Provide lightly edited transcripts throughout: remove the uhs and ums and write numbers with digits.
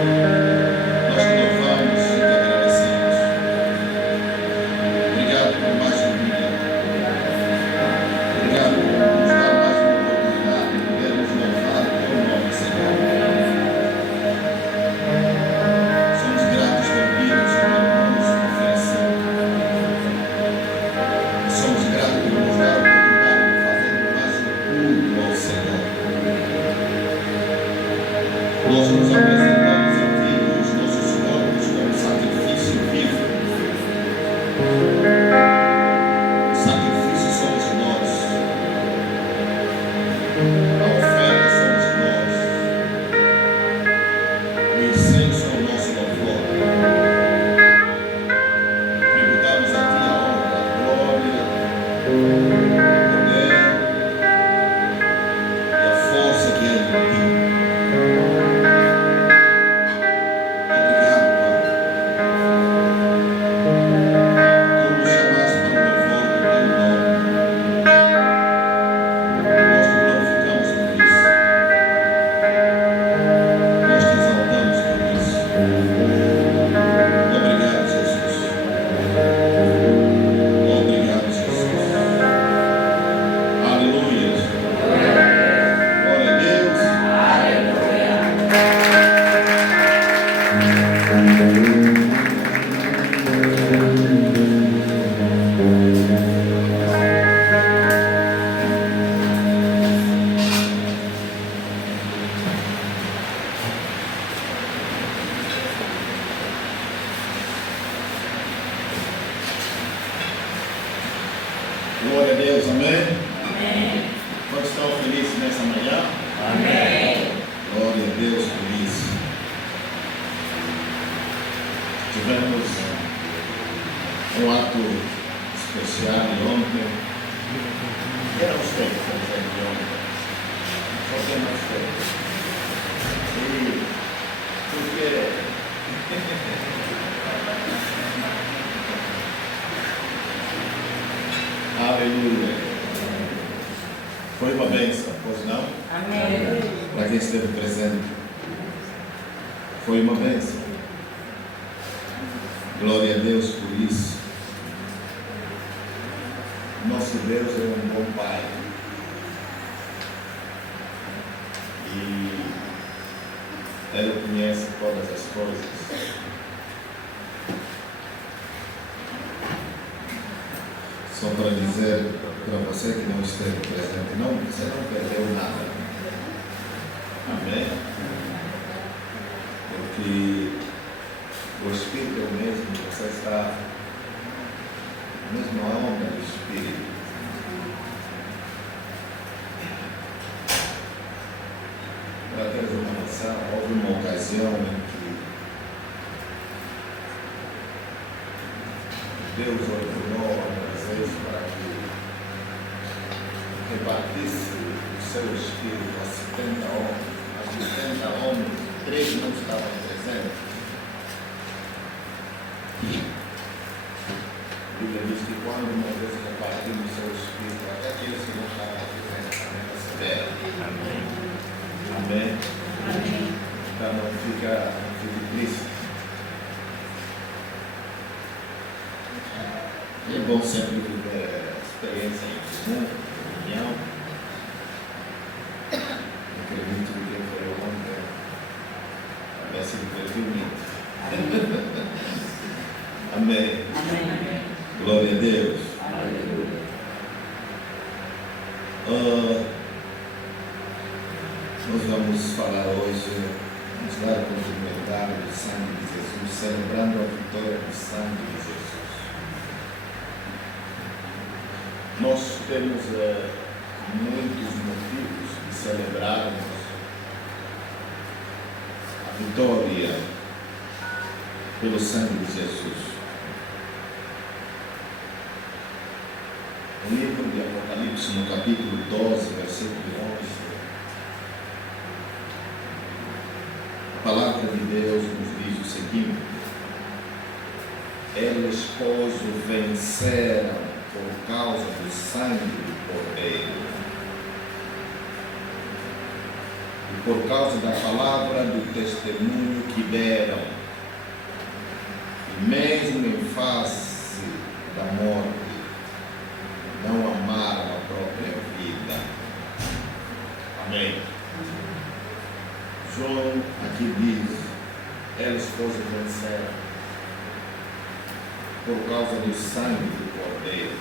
Nós te louvamos e te agradecemos. Obrigado por mais um dia. Obrigado por nos dar mais uma oportunidade de podermos louvar o teu nome, Senhor. Somos gratos pela vida que o Senhor nos ofereceu. E somos gratos por nos dar a oportunidade de fazer mais um culto ao Senhor. Nós nos apresentamos a Ti e os nossos corpos como sacrifício vivo. Sacrifício somos nós. A oferta somos nós. O incenso é o nosso louvor. Tributamos a Ti a honra, a glória, o poder e a força que é em Ti. Obrigado, Pai. Tu nos chamaste para o louvor do Teu nome. Nós te glorificamos por isso. Nós te exaltamos por isso. Obrigado, Jesus. Obrigado, Jesus. Aleluia. Glória a Deus. Glória a Deus, amém? Quantos estão felizes nessa manhã? Glória a Deus por isso. Tivemos um ato especial de ontem. Era os tempos, por exemplo, de ontem. Só tem mais tempo. E porque aleluia. Foi uma bênção, pois não? Para quem esteve presente. Foi uma bênção. Glória a Deus por isso. Nosso Deus é um bom Pai. E Ele conhece todas as coisas. Só para dizer para você que não esteve presente, não, você não perdeu nada. Amém? Porque o Espírito é o mesmo, você está na mesma onda do Espírito. Para teres uma noção, houve uma ocasião em que Deus ordenou a Moisés para que repartisse o seu espírito a 70 homens. As 70 homens, 3 não estavam presentes. A Bíblia diz que quando Moisés repartiu o seu espírito, até aqueles que não estavam presentes também receberam. Amém. Então não fique triste. É bom sempre viver a experiência em comum, em união. Acredito que quem foi ontem vai se divertir muito. Amém. Glória a Deus. Nós vamos falar hoje, vamos dar continuidade do sangue de Jesus, celebrando a vitória do sangue de Jesus. Nós temos muitos motivos de celebrarmos a vitória pelo sangue de Jesus. No livro de Apocalipse, no capítulo 12, versículo 11, a palavra de Deus nos diz o seguinte: eles, pois, o venceram por causa do sangue do Cordeiro e por causa da palavra do testemunho que que deram, e mesmo em face da morte, não amaram a própria vida. Amém. João aqui diz, eles todos venceram por causa do sangue do Cordeiro.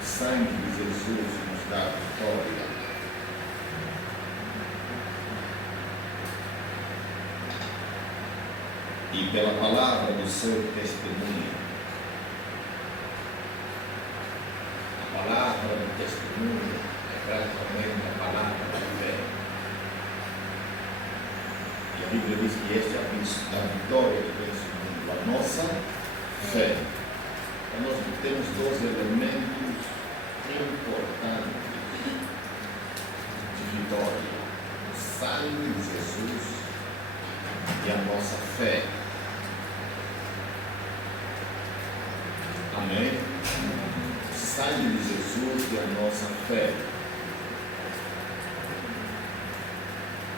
O sangue de Jesus nos dá vitória. E pela palavra do seu testemunho. A palavra do testemunho é praticamente a palavra da fé. E a Bíblia diz que esta é a vitória que vence o mundo, a nossa fé. Então nós temos dois elementos importantes de vitória: o sangue de Jesus e a nossa fé. Amém? O sangue de Jesus e a nossa fé.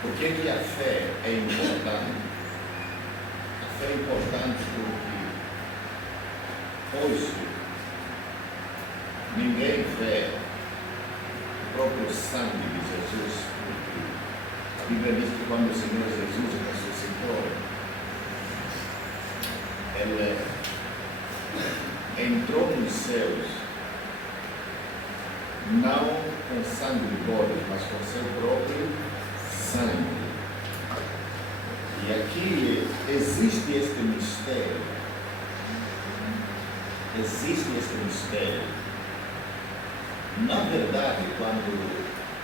Por que a fé é importante? A fé é importante porque hoje ninguém vê o próprio sangue de Jesus. Porque a Bíblia diz que quando o Senhor Jesus ressuscitou, Ele entrou nos céus, não com sangue de bode, mas com seu próprio sangue. E aqui existe este mistério. Existe este mistério. Na verdade, quando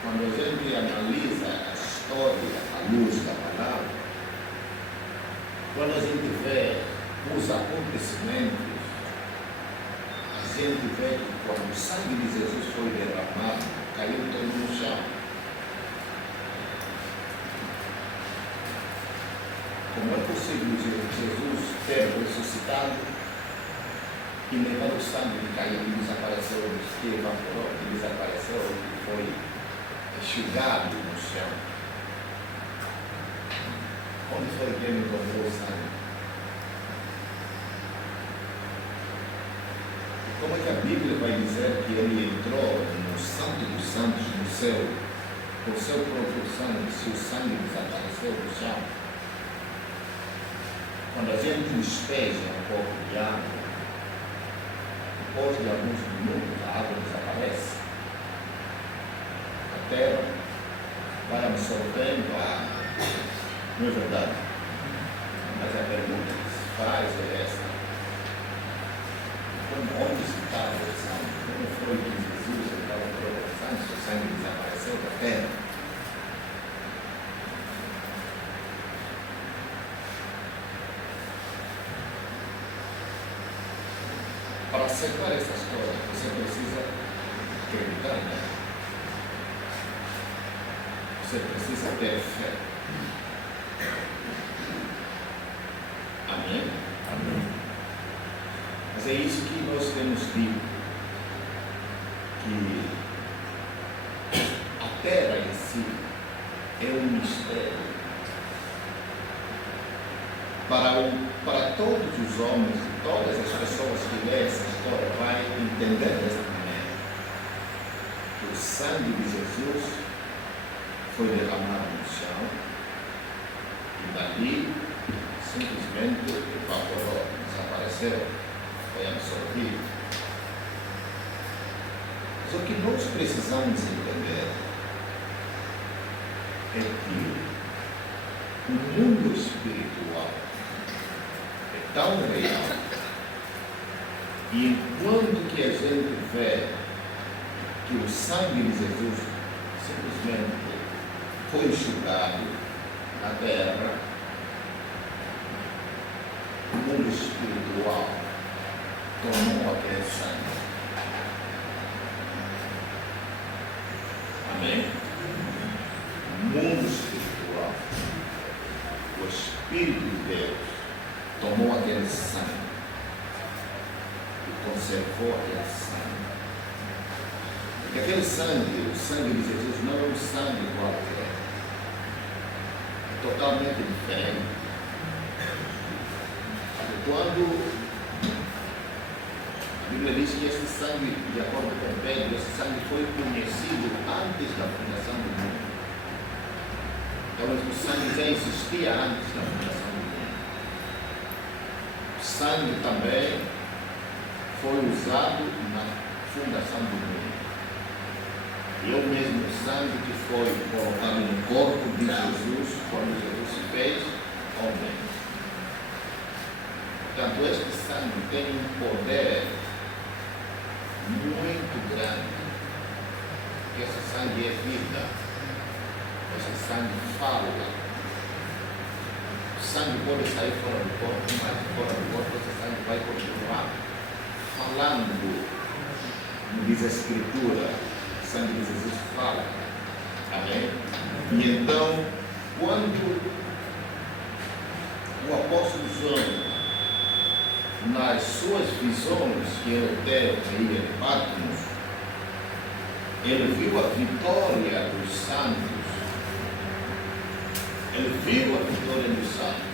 a gente analisa a história à luz da palavra, quando a gente vê os acontecimentos, a gente vê que quando o sangue de Jesus foi derramado, caiu todo no chão. Como é possível Jesus ter ressuscitado e levar o sangue que caiu e desapareceu, que evaporou, que desapareceu, que foi enxugado no chão? Onde foi que ele encontrou o sangue? Como é que a Bíblia vai dizer que ele entrou no Santo dos Santos, no céu, com o seu próprio sangue, se o sangue desapareceu do chão? Quando a gente despeja um pouco de água, depois de alguns minutos a água desaparece. A terra vai absorvendo a água. Não é verdade? Mas a pergunta que se faz é esta: onde estava o sangue? Como foi que Jesus estava o sangue? Se o sangue desapareceu da terra? Para acertar essas coisas, você precisa acreditar, né? Você precisa ter fé. Amém? Amém. Mas é isso que nós temos dito, que a terra em si é um mistério para todos os homens e todas as pessoas que lêem essa história vai entender desta maneira que o sangue de Jesus foi derramado no chão e dali simplesmente evaporou, desapareceu, foi absorvido. Mas o que nós precisamos entender é que o mundo espiritual é tão real, e enquanto que a gente vê que o sangue de Jesus simplesmente foi enxugado na terra, o mundo espiritual tomou aquele sangue. Amém? O mundo espiritual, o Espírito de Deus, tomou aquele sangue e conservou aquele sangue. Porque aquele sangue, o sangue de Jesus, não é um sangue qualquer. totalmente diferente. Quando a Bíblia diz que esse sangue, de acordo com Pedro, esse sangue foi conhecido antes da fundação do mundo. Então, o sangue já existia antes da fundação do mundo. O sangue também foi usado na fundação do mundo. E é o mesmo sangue que foi colocado no corpo de Jesus quando Jesus se fez homem. Portanto, este sangue tem um poder muito grande. Esse sangue é vida. Esse sangue fala. O sangue pode sair fora do corpo, mas fora do corpo esse sangue vai continuar falando. Diz a Escritura, o sangue de Jesus fala. Amém? E então, quando o apóstolo João, nas suas visões que ele teve na ilha de Patmos, ele viu a vitória dos santos. Ele viu a vitória dos santos.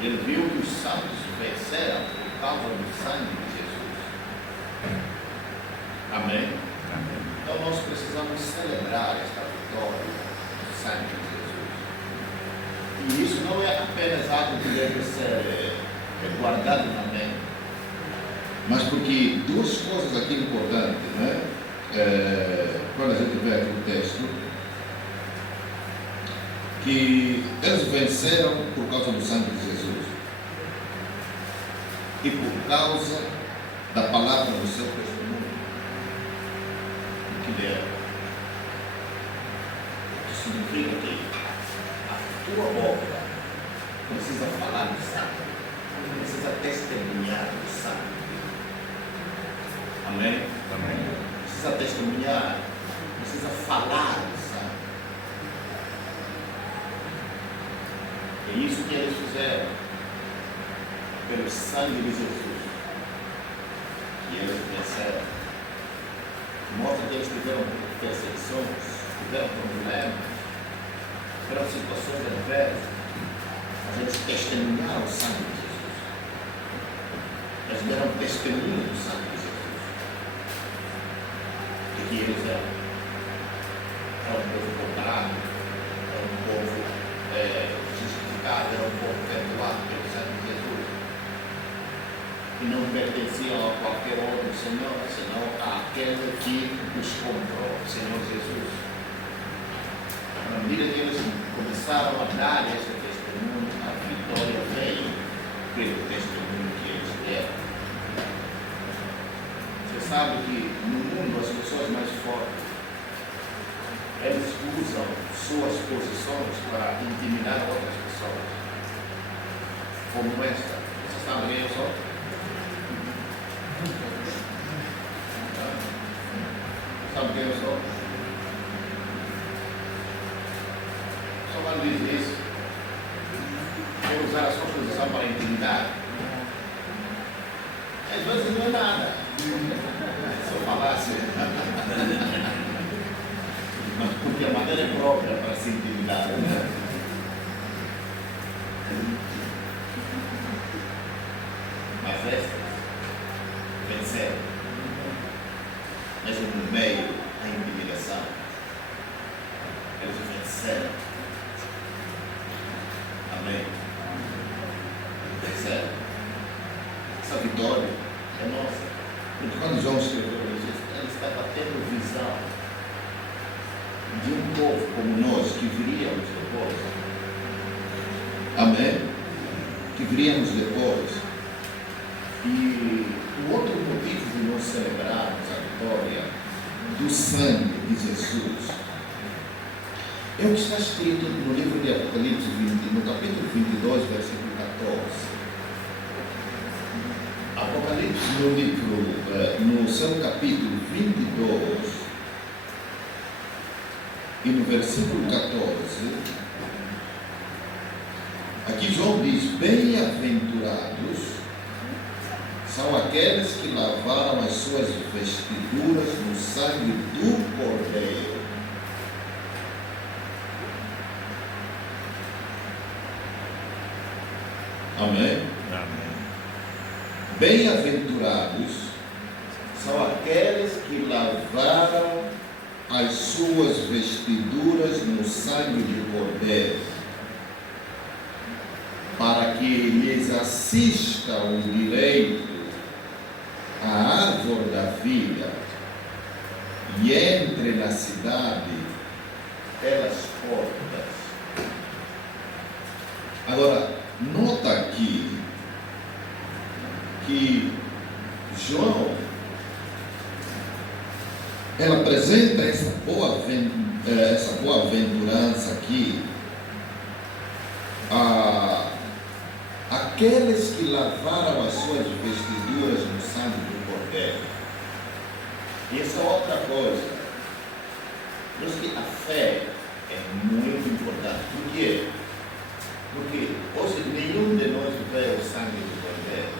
Ele viu que os santos venceram por causa do sangue de Jesus. Amém? Amém. Então nós precisamos celebrar esta vitória do sangue de Jesus. E isso não é apenas algo que deve ser guardado na mente, mas porque duas coisas aqui importantes, né? Quando a gente vê aqui o texto, que eles venceram por causa do sangue de Jesus e por causa da palavra do seu testemunho. O que deram? Isso significa que a tua boca precisa falar do sangue. Precisa testemunhar do sangue. Amém? Amém? Precisa testemunhar, precisa falar do sangue. É isso que eles fizeram pelo sangue de Jesus. E eles venceram. Mostra que eles tiveram perseguições, tiveram problemas, tiveram situações adversas, mas eles testemunharam o sangue de Jesus. Eles deram testemunho do sangue de Jesus. De que eles eram um povo comprado, era um povo justificado, era um povo perdoado pelo sangue de Jesus. E não pertenciam a qualquer outro Senhor, senão àquele que os comprou, o Senhor Jesus. Na medida que eles começaram a dar esse testemunho, a vitória veio pelo testemunho que eles deram. Você sabe que no mundo as pessoas mais fortes, eles usam suas posições para intimidar outras pessoas. Como esta. Você sabe quem eu sou? Sabe quem eu sou? Só quando diz isso, eu usar a sua posição para intimidar. Às vezes não é nada. Se eu falasse. Mas porque a maneira é própria para se intimidar. Mas estas venceram. Mesmo no meio da intimidação, eles venceram. Amém. Venceram. Essa vitória é nossa. Porque quando João escreveu isso, ele estava tendo visão de um povo como nós que viríamos depois. Amém? Que viríamos depois. E o outro motivo de nós celebrarmos a vitória do sangue de Jesus é o que está escrito no livro de Apocalipse 20, no capítulo 22, versículo 14. Apocalipse no livro, no seu capítulo 22 e no versículo 14, aqui João diz: bem-aventurados são aqueles que lavaram as suas vestiduras no sangue do Cordeiro. Amém? Amém. Bem-aventurados são aqueles que lavaram as suas vestiduras no sangue do Cordeiro, para que lhes assista o direito à árvore da vida e entre na cidade pelas portas. Agora, nota aqui que João, ela apresenta essa boa-aventurança aqui aqueles que lavaram as suas vestiduras no sangue do Cordeiro. E essa é outra coisa. Por isso que a fé é muito importante. Por quê? Porque hoje nenhum de nós vê o sangue do Cordeiro,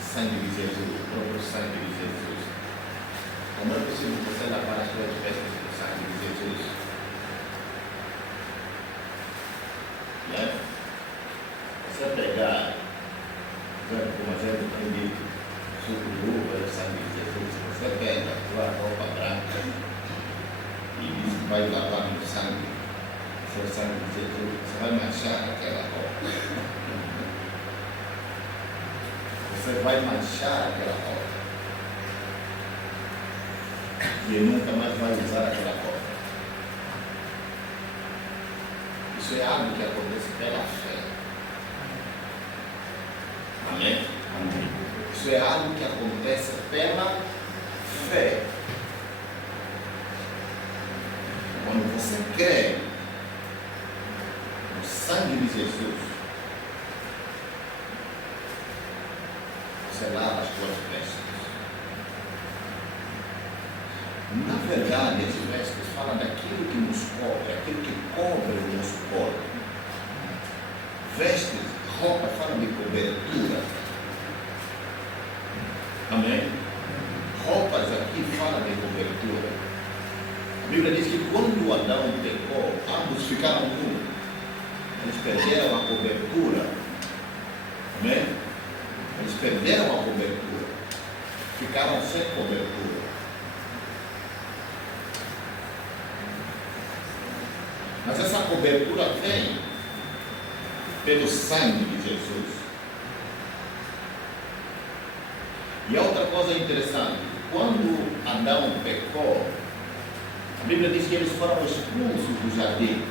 sangue de Jesus, o próprio sangue de Jesus. Como é possível você lavar as suas vestes com o sangue de Jesus? Né? Você pegar, como a gente tem dito, suco de uva, o sangue de Jesus, você pega a sua roupa branca e diz que vai lavar no sangue, seu sangue de Jesus, você vai manchar aquela roupa. Você vai manchar aquela roupa. E nunca mais vai usar aquela roupa. Isso é algo que acontece pela fé. Amém? Amém. Isso é algo que acontece pela fé. Quando você crê no sangue de Jesus, você lava as suas vestes. Na verdade, as vestes falam daquilo que nos cobre, aquilo que cobre o nosso corpo. Vestes, roupa, fala de cobertura. Amém? Roupas aqui falam de cobertura. A Bíblia diz que quando Adão pecou, ambos ficaram nus. Eles perderam a cobertura. Amém? Eles perderam a cobertura. Ficaram sem cobertura. Mas essa cobertura vem pelo sangue de Jesus. E outra coisa interessante, quando Adão pecou, a Bíblia diz que eles foram expulsos do jardim.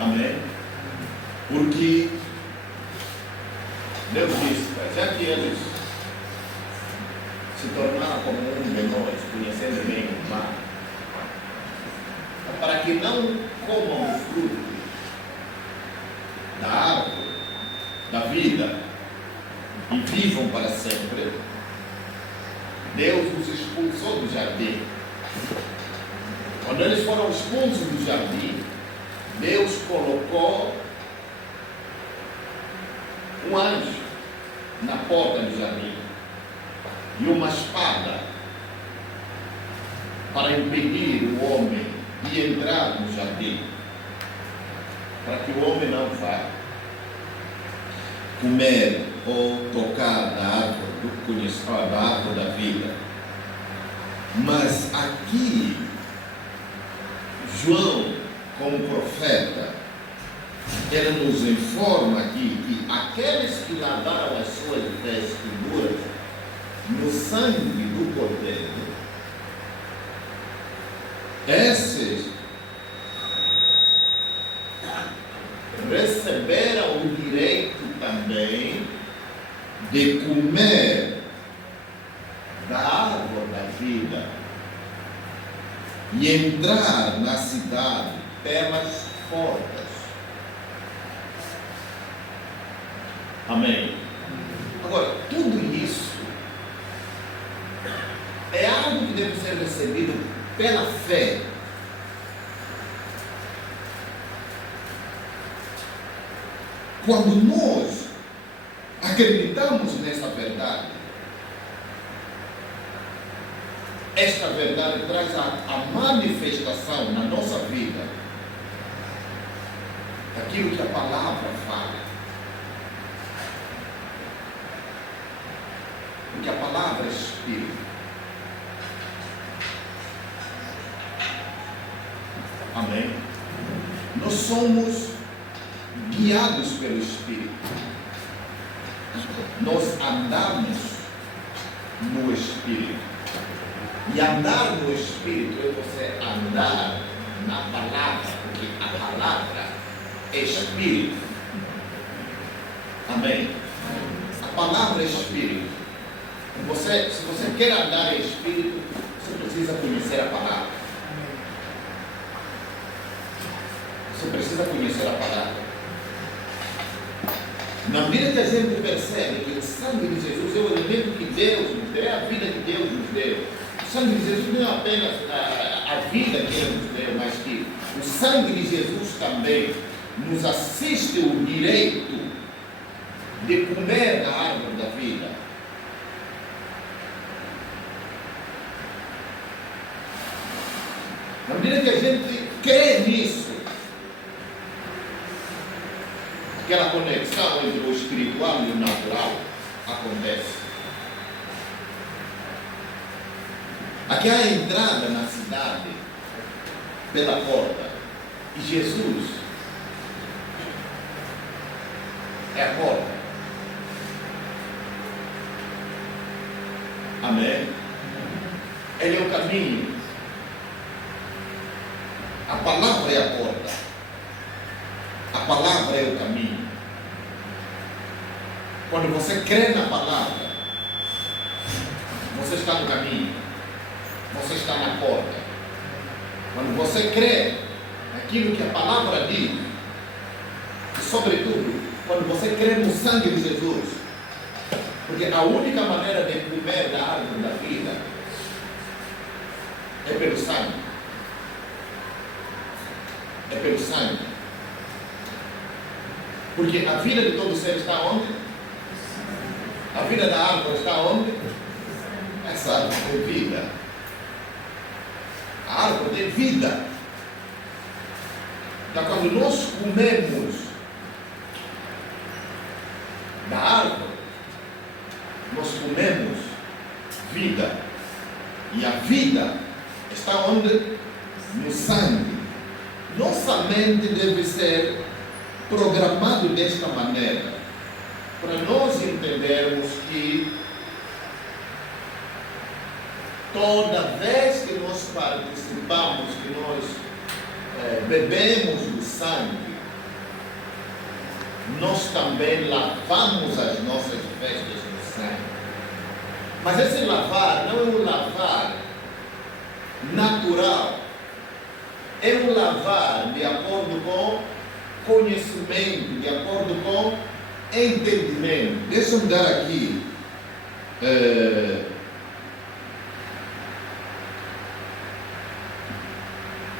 Amém? Porque Deus disse, já que eles se tornaram como um de nós, conhecendo bem o mal, para que não comam o fruto da árvore, da vida, e vivam para sempre, Deus os expulsou do jardim. Quando eles foram expulsos do jardim, Deus colocou um anjo na porta do jardim e uma espada para impedir o homem de entrar no jardim, para que o homem não vá comer ou tocar da árvore da árvore da vida. Mas aqui João, como profeta, ele nos informa aqui que aqueles que lavaram as suas vestiduras no sangue do Cordeiro, esses receberam o direito também de comer da árvore da vida e entrar na cidade pelas portas. Amém? Agora, tudo isso é algo que deve ser recebido pela fé. Quando nós acreditamos nessa verdade, esta verdade traz a manifestação na nossa vida daquilo que a palavra fala. Porque a palavra é Espírito. Amém? Nós somos guiados pelo Espírito. Nós andamos no Espírito. E andar no Espírito é você andar na palavra, porque a palavra é Espírito. Amém? A palavra é Espírito. Se você quer andar em Espírito, você precisa conhecer a palavra. Você precisa conhecer a palavra. Na medida que a gente percebe que o sangue de Jesus é o elemento que Deus nos deu, é a vida que Deus nos deu. O sangue de Jesus não é apenas a vida que Ele nos deu, mas que o sangue de Jesus também nos assiste o direito de comer da árvore da vida. Na medida que a gente crê nisso, aquela conexão entre o espiritual e o natural acontece. Aqui há a entrada na cidade pela porta. E Jesus é a porta. Amém? Ele é o caminho. A palavra é a porta. A palavra é o caminho. Quando você crê na palavra, você está no caminho. Você está na porta. Quando você crê naquilo que a palavra diz, e sobretudo, quando você crê no sangue de Jesus, porque a única maneira de comer da árvore da vida é pelo sangue. É pelo sangue. Porque a vida de todo ser está onde? A vida da árvore está onde? Essa árvore tem vida. A árvore tem vida. Então, quando nós comemos da árvore, nós comemos vida. E a vida está onde? No sangue. Nossa mente deve ser programada desta maneira, para nós entendermos que toda vez que nós participamos, que nós bebemos do sangue, nós também lavamos as nossas vestes no sangue. Mas esse lavar não é um lavar natural, é um lavar de acordo com conhecimento, de acordo com entendimento. Deixa-me dar aqui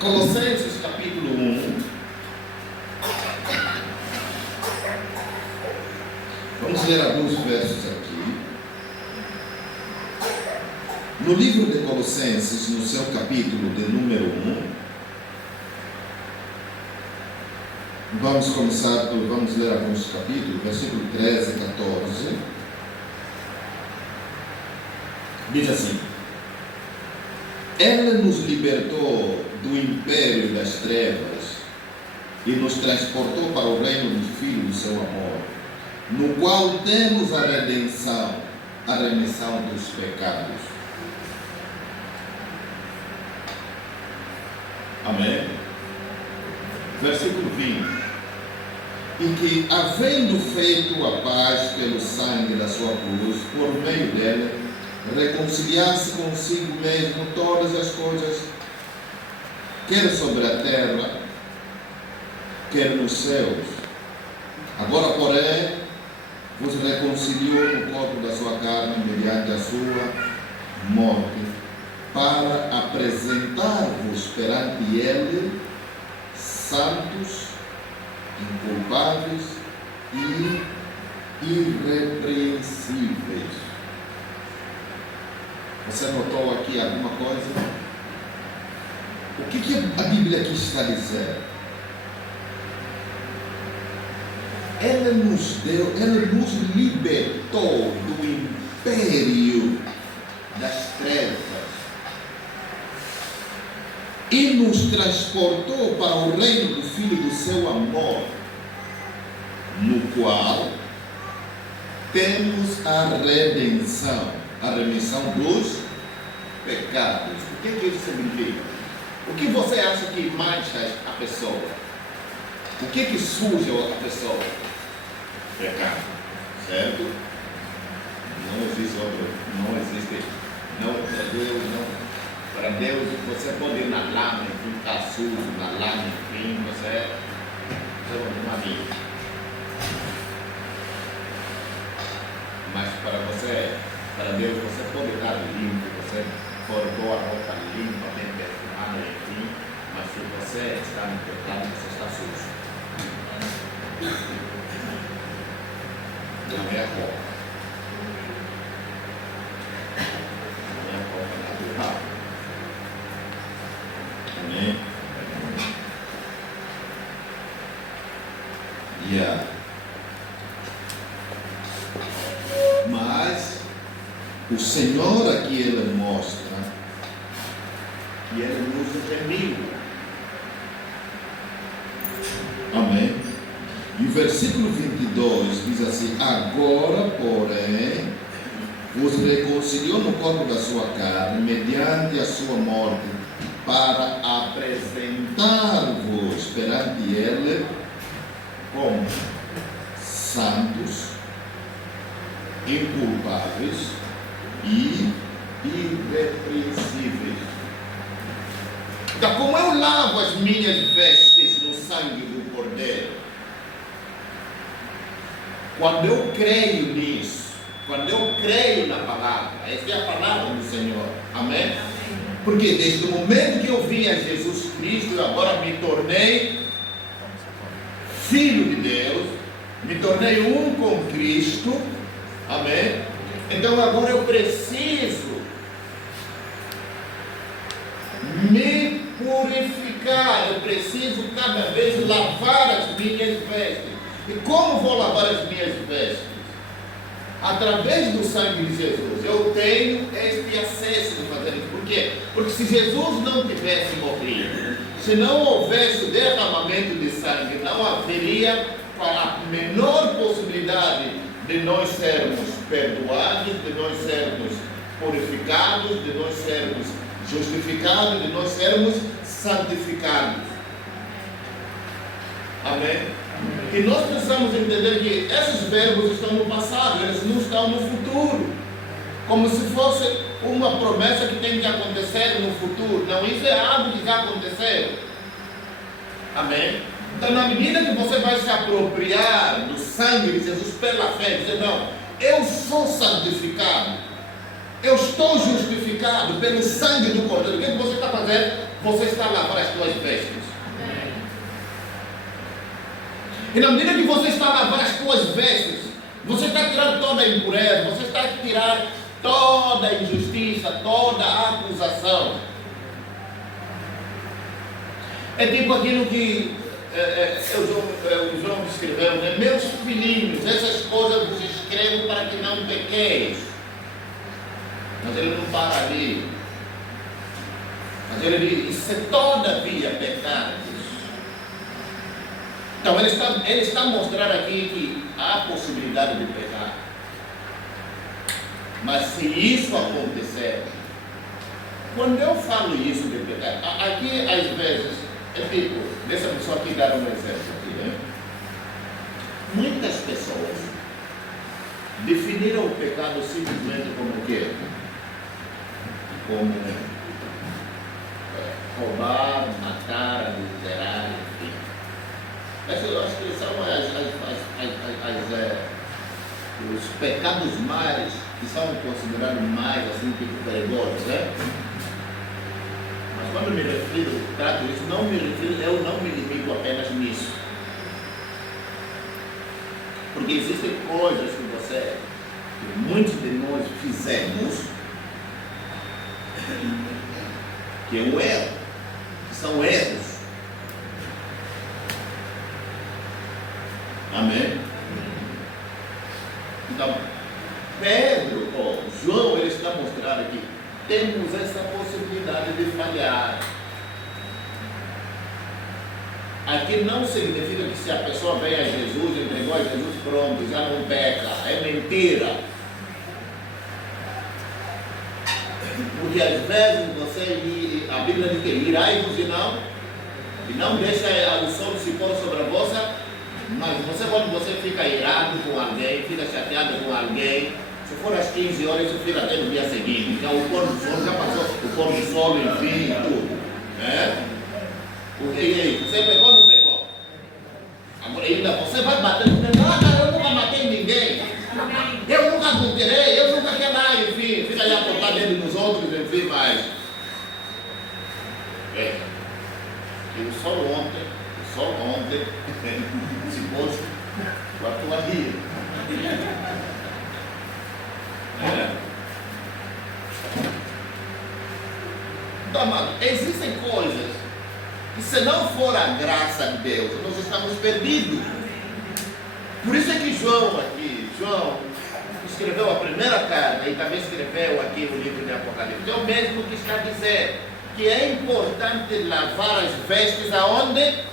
Colossenses capítulo 1. Vamos ler alguns versos aqui. No livro de Colossenses, no seu capítulo de número 1, vamos ler alguns capítulos, versículo 13 e 14. Diz assim: Ela nos libertou do império das trevas e nos transportou para o reino do Filho do seu amor, no qual temos a redenção, a remissão dos pecados. Amém? Versículo 20. E que, havendo feito a paz pelo sangue da sua cruz, por meio dela, reconciliasse consigo mesmo todas as coisas, quer sobre a terra, quer nos céus. Agora, porém, vos reconciliou no corpo da sua carne, mediante a sua morte, para apresentar-vos perante ele santos, inculpáveis e irrepreensíveis. Você notou aqui alguma coisa? O que a Bíblia aqui está dizendo? Ele nos deu, Ele nos libertou do império das trevas e nos transportou para o reino do Filho do seu amor, no qual temos a remissão dos pecados. O que isso significa? O que você acha que mancha a pessoa? O que suja a pessoa? Pecado, certo? Não existe outro, para Deus, você pode ir na lama e ficar sujo, na lama, enfim, você não vive. Mas para Deus, você pode estar limpo, você pode pôr a roupa limpa, bem perfumada, enfim, mas se você está no pecado, você está sujo. Não é a roupa. Não é a roupa natural. Amém? Yeah. Mas o Senhor aqui Ele mostra que Ele nos remiu. Amém? E o versículo 22 diz assim: agora, porém, vos reconciliou no corpo da sua carne, mediante a sua morte, para apresentar-vos perante Ele como santos, inculpáveis e irrepreensíveis. Então, como eu lavo as minhas vestes no sangue do Cordeiro? Quando eu creio nisso, quando eu creio na palavra, essa é a palavra do Senhor, amém? Porque desde o momento que eu vi a Jesus Cristo, eu agora me tornei filho de Deus, me tornei um com Cristo, amém? Então agora eu preciso me purificar, eu preciso cada vez lavar as minhas vestes. E como vou lavar as minhas vestes? Através do sangue de Jesus. Eu tenho este acesso de fazer isso. Por quê? Porque se Jesus não tivesse morrido, se não houvesse o derramamento de sangue, não haveria a menor possibilidade de nós sermos perdoados, de nós sermos purificados, de nós sermos justificados, de nós sermos santificados. Amém? E nós precisamos entender que esses verbos estão no passado, eles não estão no futuro. Como se fosse uma promessa que tem que acontecer no futuro. Não, isso é algo que já aconteceu. Amém? Então, na medida que você vai se apropriar do sangue de Jesus pela fé, dizer, não, eu sou santificado, eu estou justificado pelo sangue do Cordeiro. O que você está fazendo? Você está a lavar as suas vestes. E na medida que você está a lavar as suas vestes, você está tirando toda a impureza, você está a tirar toda a injustiça, toda a acusação. É tipo aquilo que o João escreveu, né? Meus filhinhos, essas coisas vos escrevo para que não pequeis. Mas ele não para ali. Mas ele diz, isso é todavia pecado. Então ele está mostrando aqui que há possibilidade de pecar. Mas se isso acontecer, quando eu falo isso de pecar, aqui às vezes, é tipo, deixa eu só aqui dar um exemplo aqui, né? Muitas pessoas definiram o pecado simplesmente como o quê? Como roubar, matar, adulterar, enfim. Eu acho que são os pecados mais, que são considerados mais assim, tipo perigosos, né? Mas quando me refiro, trato isso, eu não me limito apenas nisso. Porque existem coisas que muitos de nós fizemos, que é um erro, que são erros. Amém? Pedro, João, ele está mostrando que temos essa possibilidade de falhar. Aqui não significa que se a pessoa vem a Jesus, entregou a Jesus, pronto, já não peca. É mentira. Porque às vezes a Bíblia diz que irai-vos e não deixa o sol se pôr sobre a vossa. Mas quando você fica irado com alguém, fica chateado com alguém, se for às 15 horas, isso fica até no dia seguinte. Então o pôr do sol já passou, o pôr do sol, enfim, tudo. Porque você pegou ou não pegou? Agora ainda você vai bater no dedo, eu nunca matei ninguém. Eu nunca adulterei, eu nunca quero lá, enfim, fica aí a apontar dedo nos outros, enfim, mas. E o sol ontem, se pôs com a tua ria. Então, mano, existem coisas que se não for a graça de Deus, nós estamos perdidos. Por isso é que João escreveu a primeira carta e também escreveu aqui o livro de Apocalipse. É o mesmo que está dizendo que é importante lavar as vestes aonde?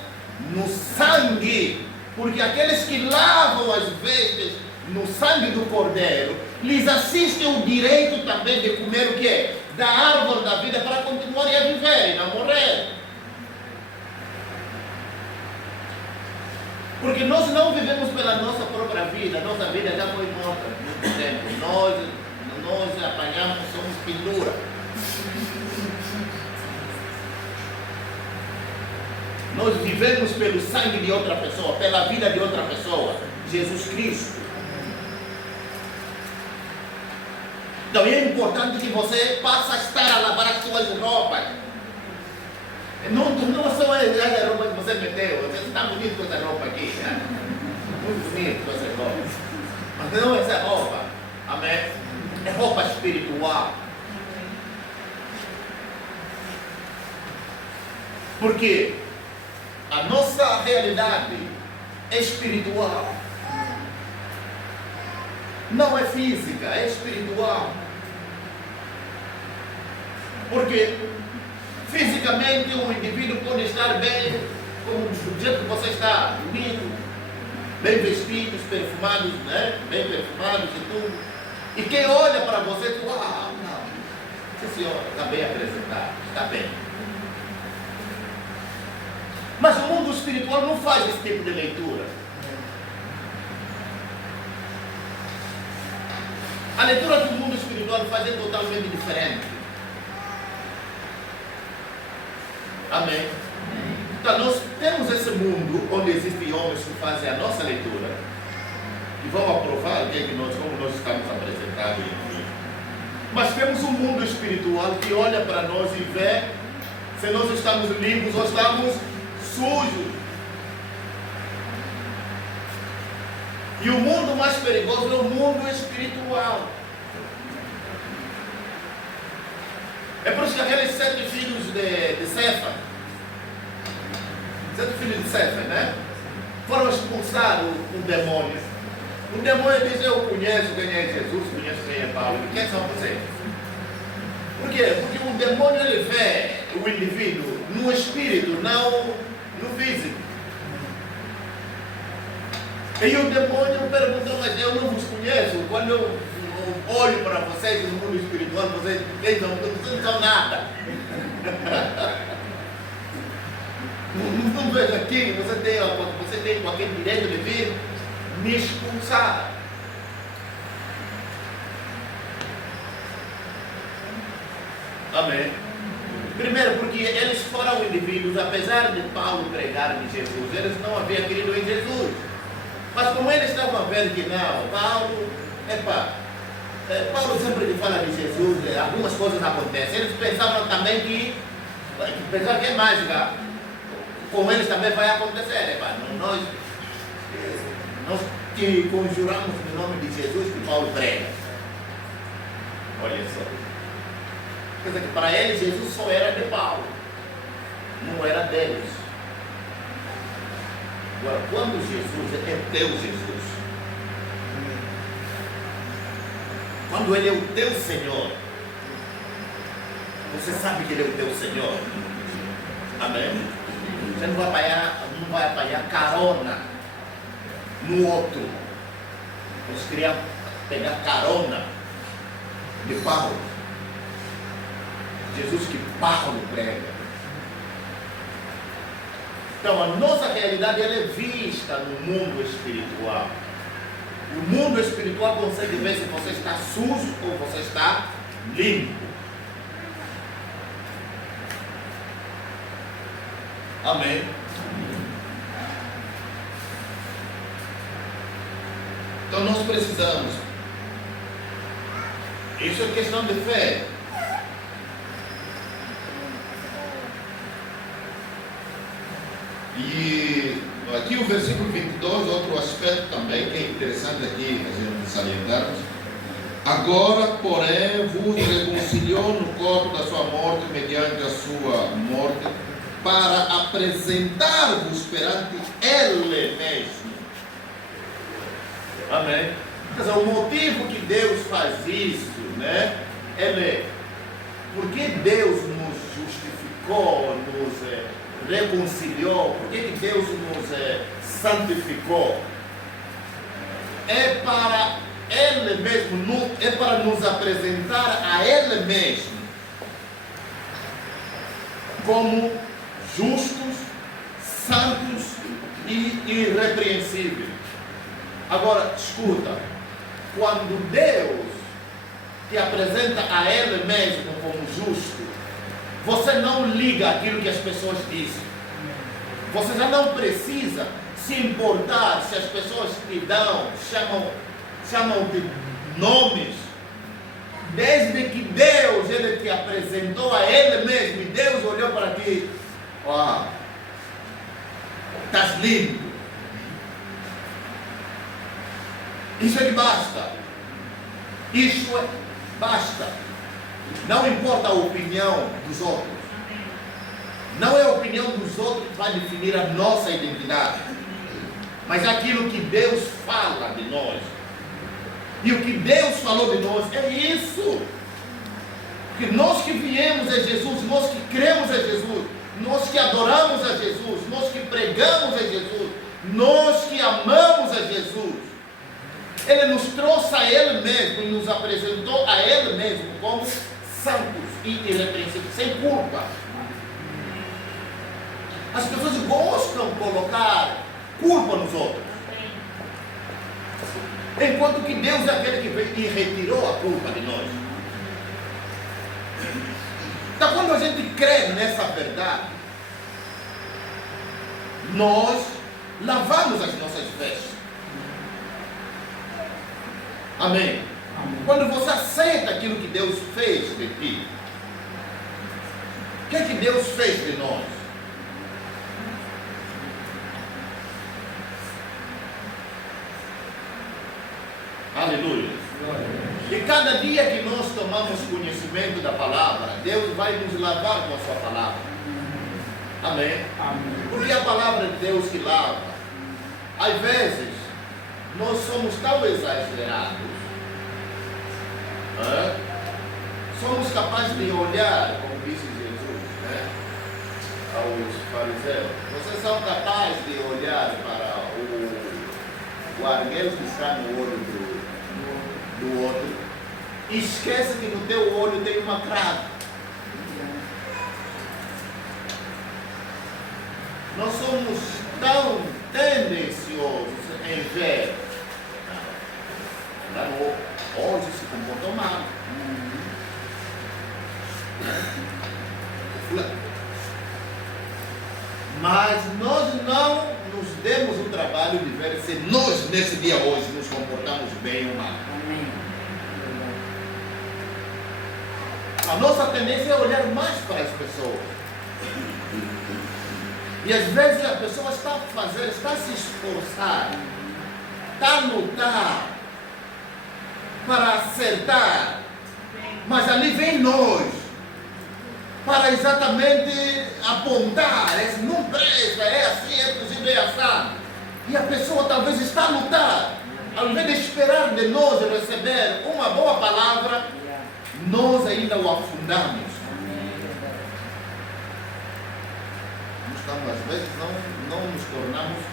No sangue. Porque aqueles que lavam as vestes no sangue do Cordeiro, lhes assiste o direito também de comer o quê? Da árvore da vida para continuarem a viver e não morrer. Porque nós não vivemos pela nossa própria vida, nossa vida já foi morta há muito tempo. Nós apanhamos, somos pendura. Nós vivemos pelo sangue de outra pessoa, pela vida de outra pessoa, Jesus Cristo. Então é importante que você passe a estar a lavar as suas roupas. Não só a roupa que você meteu, você está bonito com essa roupa aqui, né? Muito bonito com essa roupa. Mas não essa roupa, amém? É roupa espiritual. Porque a nossa realidade é espiritual. Não é física, é espiritual. Porque fisicamente o indivíduo pode estar bem, como do jeito que você está, bonito, bem vestidos, perfumados, né? Bem perfumados e tudo. E quem olha para você diz, uau, não, esse senhor está bem apresentado, está bem. Mas o mundo espiritual não faz esse tipo de leitura. A leitura do mundo espiritual faz é totalmente diferente. Amém? Então nós temos esse mundo onde existem homens que fazem a nossa leitura e vão aprovar como nós estamos apresentados. Mas temos um mundo espiritual que olha para nós e vê se nós estamos limpos ou estamos sujos. E o mundo mais perigoso é o mundo espiritual. É por isso que aqueles 7 filhos de Cefa, 7 filhos de Cefa, né? Foram expulsar o demônio. O demônio diz, eu conheço quem é Jesus, conheço quem é Paulo. Quem são vocês? Por quê? Porque o demônio ele vê o indivíduo no espírito, não no físico. E o demônio perguntou, mas eu não vos conheço. Quando eu olho para vocês no mundo espiritual, vocês não são nada. Não vejo aqui, você tem qualquer direito de vir me expulsar. Amém. Primeiro, porque eles foram indivíduos, apesar de Paulo pregar de Jesus, eles não haviam crido em Jesus. Mas como eles estavam vendo que não, Paulo sempre lhe fala de Jesus, algumas coisas acontecem. Eles pensavam também que é mágica. Com eles também vai acontecer. Nós que conjuramos no nome de Jesus que Paulo prega. Olha só. Quer dizer que para eles Jesus só era de Paulo, não era deles. Agora, quando Jesus é teu Jesus, Quando Ele é o teu Senhor, você sabe que Ele é o teu Senhor. Amém? Você não vai apanhar carona no outro. Você queria pegar carona de Paulo. Jesus que Paulo prega. Então a nossa realidade ela é vista no mundo espiritual. O mundo espiritual consegue ver se você está sujo ou você está limpo. Amém. Então nós precisamos. Isso é questão de fé. E aqui o versículo 22, outro aspecto também que é interessante aqui a gente salientarmos. Agora, porém, vos reconciliou no corpo da sua morte mediante a sua morte, para apresentar-vos perante Ele mesmo. Amém? Quer dizer, o motivo que Deus faz isso, né? Porque Deus nos justificou, nos reconciliou, porque Deus nos santificou? É para Ele mesmo, é para nos apresentar a Ele mesmo como justos, santos e irrepreensíveis. Agora, escuta, quando Deus te apresenta a Ele mesmo como justo, você não liga aquilo que as pessoas dizem. Você já não precisa se importar se as pessoas te chamam de nomes. Desde que Deus Ele te apresentou a Ele mesmo e Deus olhou para ti, ó, estás limpo. Isso é que basta. Isso é basta. Não importa a opinião dos outros. Não é a opinião dos outros que vai definir a nossa identidade, mas aquilo que Deus fala de nós. E o que Deus falou de nós é isso. Que nós que viemos a Jesus, nós que cremos a Jesus, nós que adoramos a Jesus, nós que pregamos a Jesus, nós que amamos a Jesus, Ele nos trouxe a Ele mesmo e nos apresentou a Ele mesmo como santos e irrepreensíveis, sem culpa. As pessoas gostam de colocar culpa nos outros, enquanto que Deus é aquele que veio e retirou a culpa de nós. Então, quando a gente crê nessa verdade, nós lavamos as nossas vestes. Amém? Quando você aceita aquilo que Deus fez de ti, o que é que Deus fez de nós? Aleluia. E cada dia que nós tomamos conhecimento da palavra, Deus vai nos lavar com a sua palavra. Amém? Porque é a palavra de Deus que lava. Às vezes, nós somos tão exagerados, somos capazes de olhar, como disse Jesus, né, aos fariseus. Vocês são capazes de olhar para o argueiro que está no olho do outro, e esquece que no teu olho tem uma cravo. Nós somos tão tendenciosos em ver. Hoje se comportou mal. Mas nós não nos demos o trabalho de ver se nós nesse dia hoje nos comportamos bem ou mal. A nossa tendência é olhar mais para as pessoas. E às vezes a pessoa está a se esforçar, está a lutar para acertar, mas ali vem nós para exatamente apontar, não presta, é assim, é possível, é assim. E a pessoa talvez está a lutar, Ao invés de esperar de nós receber uma boa palavra, nós ainda o afundamos. Às vezes não nos tornamos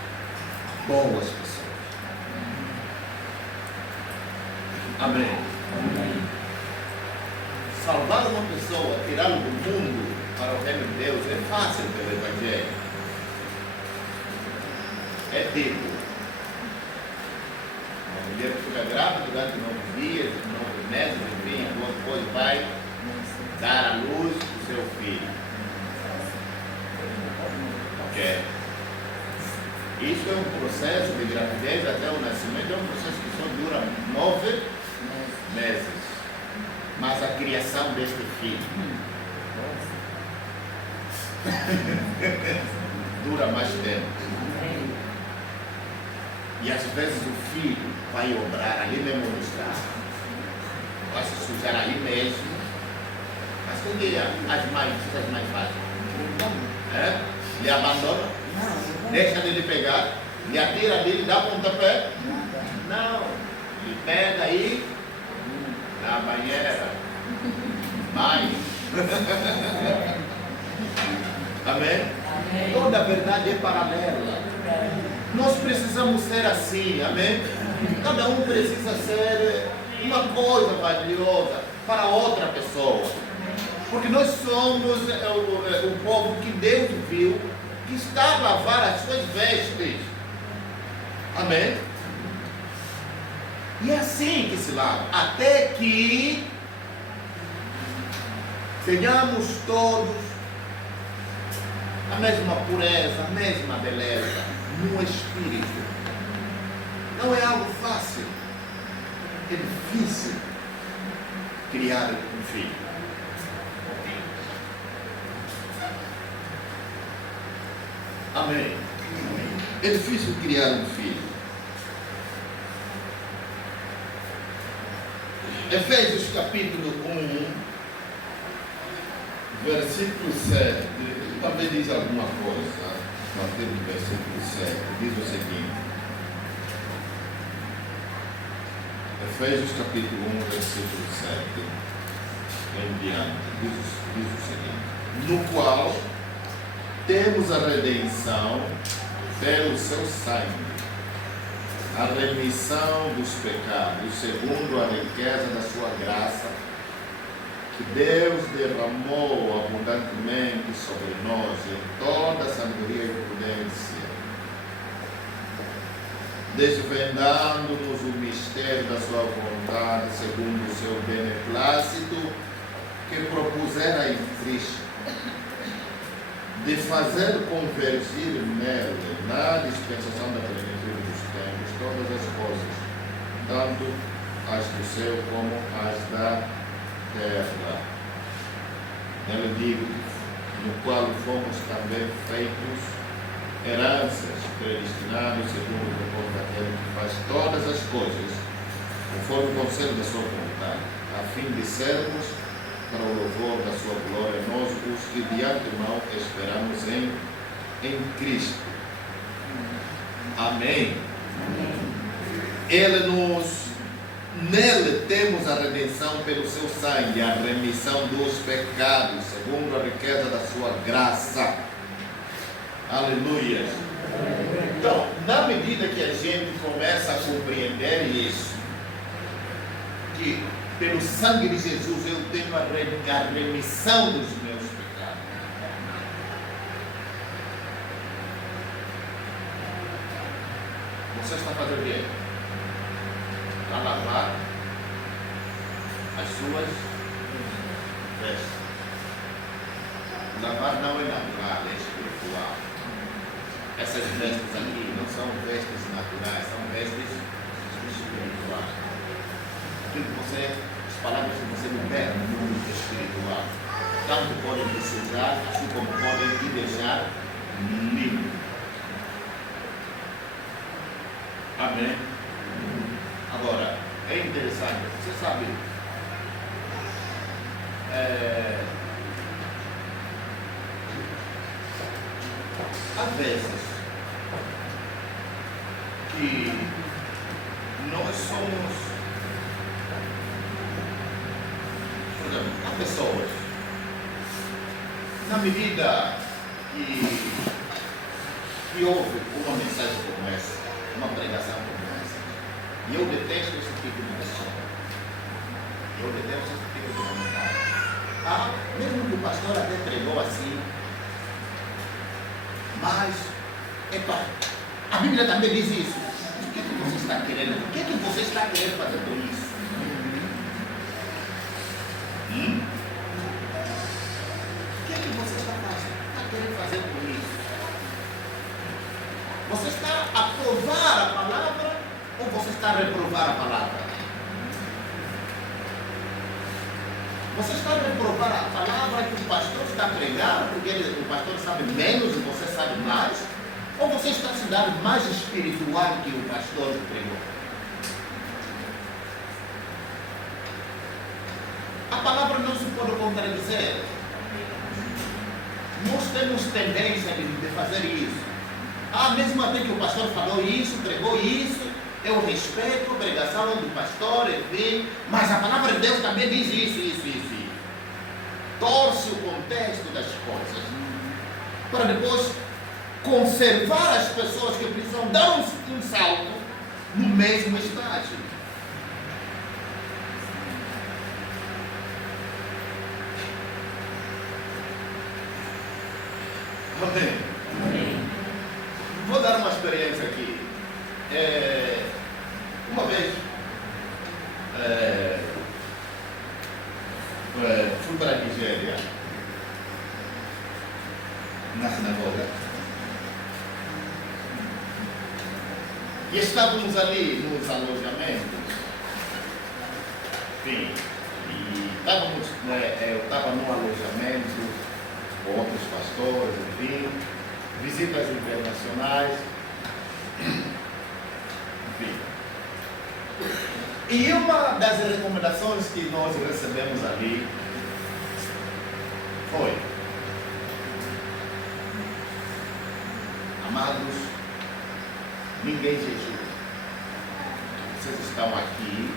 boas pessoas. Amém. Salvar uma pessoa, tirá-lo do mundo para o reino de Deus é fácil pelo Evangelho. É tipo, uma mulher que fica grávida durante 9 dias, 9 meses, enfim, depois vai dar à luz o seu filho. Ok? Isso é um processo de gravidez até o nascimento, é um processo que só dura 9 meses. Mas a criação deste filho dura mais tempo. E às vezes o filho vai obrar ali mesmo no estado, vai se sujar ali mesmo. Mas que dia as mães fazem? Lhe abandona? Deixa de lhe pegar? Lhe atira ali, lhe dá pontapé? Não. Lhe pega aí na banheira. Mãe. Amém? Toda a verdade é paralela. Nós precisamos ser assim, amém? Cada um precisa ser uma coisa valiosa para outra pessoa. Porque nós somos o povo que Deus viu que está a lavar as suas vestes. Amém? E é assim que se lava. Até que tenhamos todos a mesma pureza, a mesma beleza no espírito. Não é algo fácil. É difícil criar um filho. Amém. É difícil criar um filho. Efésios capítulo 1, versículo 7, também diz alguma coisa, a partir do versículo 7, diz o seguinte. Efésios capítulo 1, versículo 7, em diante, diz o seguinte: no qual temos a redenção pelo seu sangue, a remissão dos pecados, segundo a riqueza da sua graça, que Deus derramou abundantemente sobre nós em toda sabedoria e prudência, desvendando-nos o mistério da sua vontade, segundo o seu beneplácito, que propusera em Cristo, de fazer convergir nele, na dispensação da plenitude dos tempos, todas as coisas, tanto as do céu como as da terra. Ele diz, no qual fomos também feitos heranças, predestinados segundo o propósito daquele que faz todas as coisas, conforme o conselho da sua vontade, a fim de sermos para o louvor da sua glória, nós os que de antemão esperamos em Cristo. Amém. Nele temos a redenção pelo seu sangue, a remissão dos pecados, segundo a riqueza da sua graça. Aleluia. Então, na medida que a gente começa a compreender isso, que pelo sangue de Jesus eu tenho a remissão dos meus pecados. Você está fazendo o quê? Para lavar as suas vestes. Lavar não é natural, é espiritual. Essas vestes aqui não são vestes naturais, são vestes espirituais. Aquilo que você, as palavras que você libera no mundo espiritual, tanto podem te sujar, assim como podem te deixar limpo. Amém? Agora, é interessante, você sabe, às vezes que somos, por exemplo, há pessoas, na medida que houve uma mensagem como essa, uma pregação como essa, e eu detesto esse tipo de pessoa, eu detesto esse tipo de comentário. Mesmo que o pastor até pregou assim, mas, a Bíblia também diz isso. O que você está querendo? O que você está querendo fazer com isso? O que você está querendo fazer com isso? Você está a aprovar a palavra ou você está a reprovar a palavra? Você está a reprovar a palavra que o pastor está pregando, porque o pastor sabe menos e você sabe mais? Ou você está a se dar mais espiritual que o pastor pregou? A palavra não se pode contradizer. Nós temos tendência de fazer isso. Mesmo até que o pastor falou isso, pregou isso, eu respeito a pregação do pastor, enfim, mas a palavra de Deus também diz isso. Torce o contexto das coisas para depois conservar as pessoas que precisam dar um salto no mesmo estágio. Amém. Vou dar uma experiência aqui. Uma vez fui para a Nigéria, na sinagoga, e estávamos ali nos alojamentos, enfim, e estávamos, eu estava num alojamento com outros pastores, enfim, visitas internacionais, enfim. E uma das recomendações que nós recebemos ali foi: amados, ninguém jejua. Vocês estão aqui,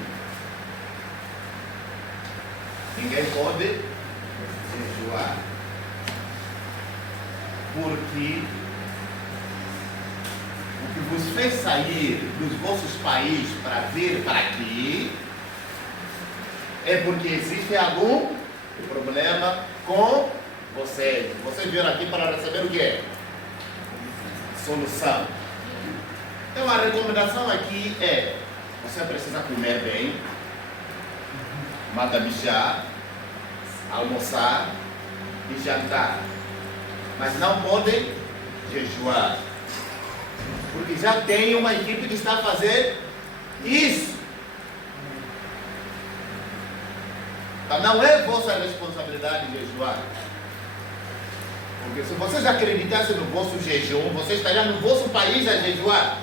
ninguém pode jejuar, porque o que vos fez sair dos vossos países para vir para aqui é porque existe algum problema com vocês. Vocês vieram aqui para receber o quê? Solução. Então a recomendação aqui é: você precisa comer bem, matabichar, almoçar e jantar, mas não podem jejuar, porque já tem uma equipe que está a fazer isso. Então não é vossa responsabilidade jejuar, porque se vocês acreditassem no vosso jejum, vocês estariam no vosso país a jejuar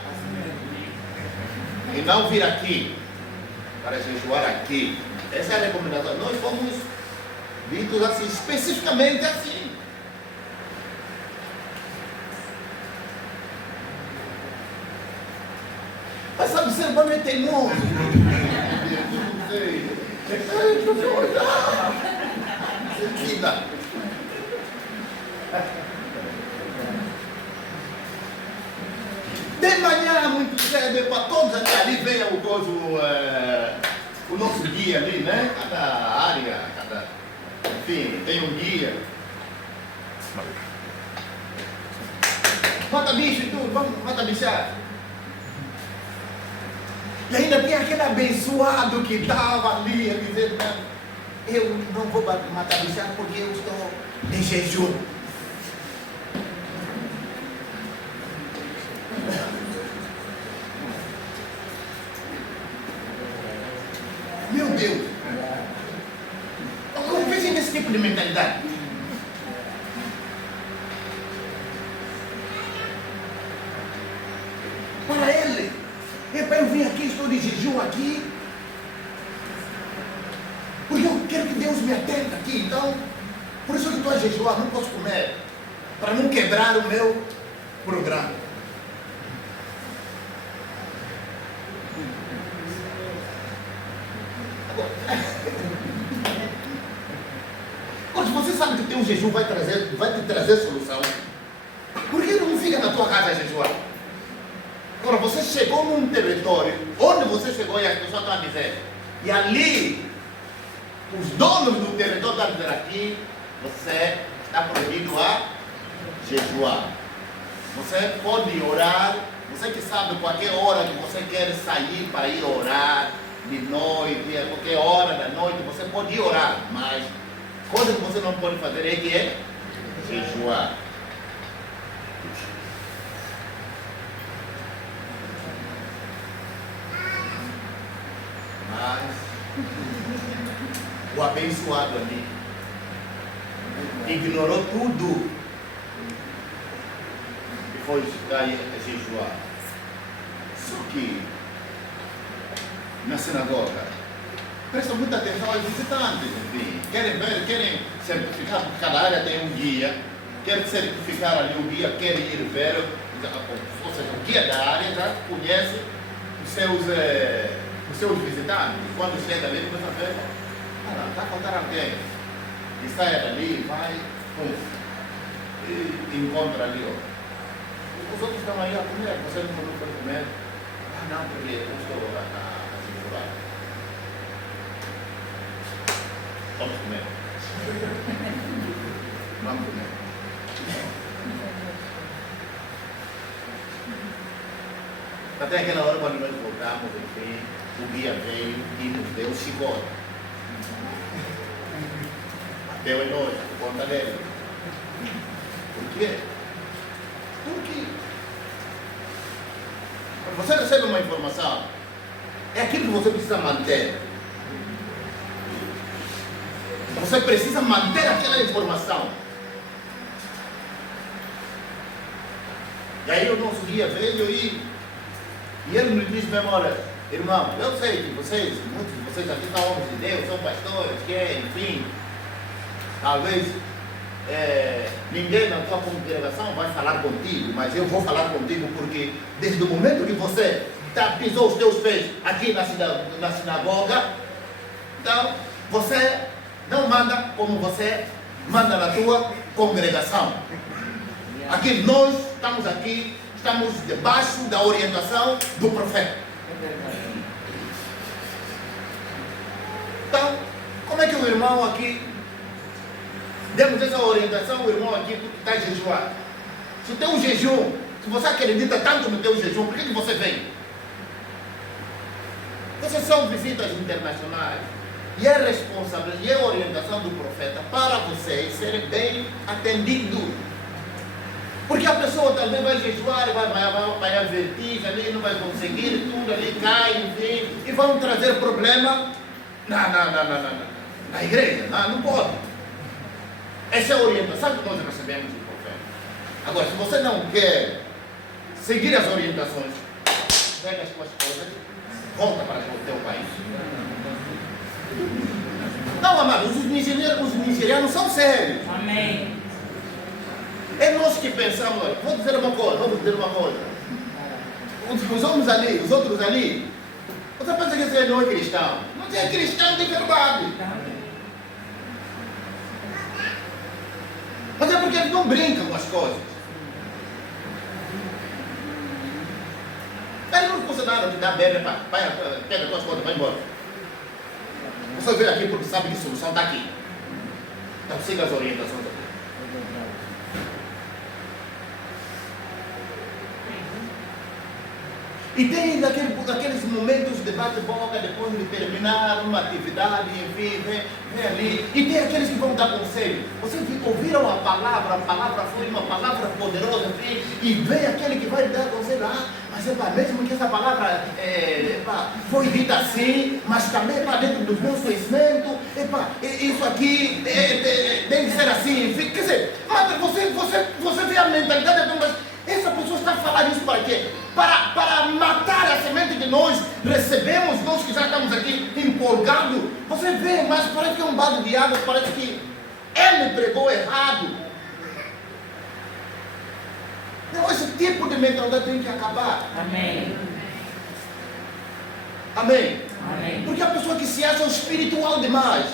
e não vir aqui para jejuar aqui. Essa é a recomendação. Nós fomos ditos assim, especificamente assim. Mas sabe, o ser humano é teimoso. Não sei. Vida. De manhã, muito cedo, para todos ali vem o nosso guia ali, né? Cada área, enfim, tem um guia. Mata bicho e tudo, vamos mata bichar. E ainda tem aquele abençoado que estava ali a dizer: eu não vou matar bichar porque eu estou em jejum. Meu Deus! Como pensem nesse tipo de mentalidade? Para ele, eu vim aqui, estou de jejum aqui, porque eu quero que Deus me atenda aqui, então, por isso que estou a jejuar, não posso comer, para não quebrar o meu programa. um jejum vai te trazer solução? Por que não fica na tua casa a jejuar? Agora, você chegou num território onde você chegou e as pessoas estão a dizer, e ali, os donos do território estão a dizer aqui, você está proibido a jejuar. Você pode orar, você que sabe qualquer hora que você quer sair para ir orar, de noite, a qualquer hora da noite, você pode ir orar, mas coisa que você não pode fazer é que é jejuar. Mas o abençoado ali ignorou tudo e foi ficar a jejuar. Só que na sinagoga, presta muita atenção aos visitantes, enfim. Querem ver, querem certificar, porque cada área tem um guia, quer certificar ali o guia, quer ir ver, ou seja, o guia da área já conhece os seus visitantes. Quando chega ali, começa a ver, está a faltar alguém. E sai dali, vai, e encontra ali, ó. Os outros estão aí a comer, você não pode comer. Ah, não, porque eu estou a segurar. Vamos comer. Vamos comer. Até aquela hora, quando nós voltamos, enfim, o guia veio e nos deu chicote. Bateu em nós, por conta dele. Por quê? Por quê? Quando você recebe uma informação, é aquilo que você precisa manter. Você precisa manter aquela informação. E aí o nosso guia veio e ele nos disse mesmo, olha, irmão, eu sei que vocês, muitos de vocês aqui são homens de Deus, são pastores, enfim, talvez ninguém na tua congregação vai falar contigo, mas eu vou falar contigo porque desde o momento que você pisou os teus pés aqui na sinagoga, então você não manda como você manda na tua congregação. Aqui nós estamos debaixo da orientação do profeta. Então, como é que o irmão aqui, demos essa orientação, o irmão aqui está jejuando? Se o teu jejum, se você acredita tanto no teu jejum, por que você vem? Essas são visitas internacionais. E é responsável, e é orientação do profeta para vocês serem bem atendidos. Porque a pessoa também vai jejuar, vai a vertigem ali, não vai conseguir, tudo ali cai, enfim, e vão trazer problema na igreja. Não pode. Essa é a orientação que nós recebemos do profeta. Agora, se você não quer seguir as orientações, pega as suas coisas, volta para o teu país. Não, amados, os nigerianos são sérios. Amém. É nós que pensamos, olha, vou dizer uma coisa. Os homens ali, os outros ali, você pensa que você não é cristão? Não é cristão de verdade. Mas é porque eles não brincam com as coisas. Eles não consideram que dá bem, pega as tuas coisas, vai embora. Você veio aqui porque sabe que a solução está aqui. Então siga as orientações aqui. E tem aqueles momentos de bate-boca depois de terminar uma atividade, enfim, vem ali. E tem aqueles que vão dar conselho. Vocês ouviram a palavra foi uma palavra poderosa, enfim, e vem aquele que vai dar conselho. Mas mesmo que essa palavra foi dita assim, mas também dentro dos meus conhecimentos, isso aqui deve ser assim, enfim. Quer dizer, mas você vê a mentalidade, mas essa pessoa está falando isso para quê? Para matar a semente que nós recebemos, nós que já estamos aqui empolgados. Você vê, mas parece que é um balde de água, parece que ele pregou errado. Não, esse tipo de mentalidade tem que acabar. Amém. Amém. Amém. Porque a pessoa que se acha espiritual demais,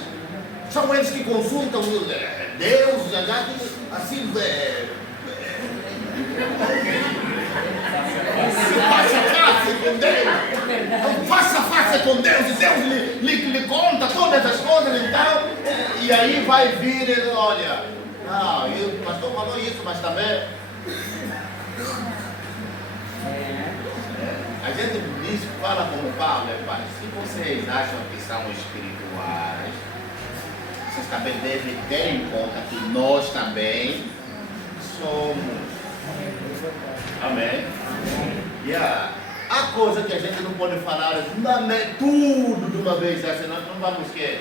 são eles que consultam Deus já assim, faça face com Deus. Faça face com Deus. E Deus lhe conta todas as coisas, então. E aí vai vir, olha, não, o pastor falou isso, mas também. A gente diz, fala como Paulo, pai, se vocês acham que são espirituais, vocês também devem ter em conta que nós também somos. Amém? Yeah. Há coisa que a gente não pode falar tudo de uma vez, senão não vamos que.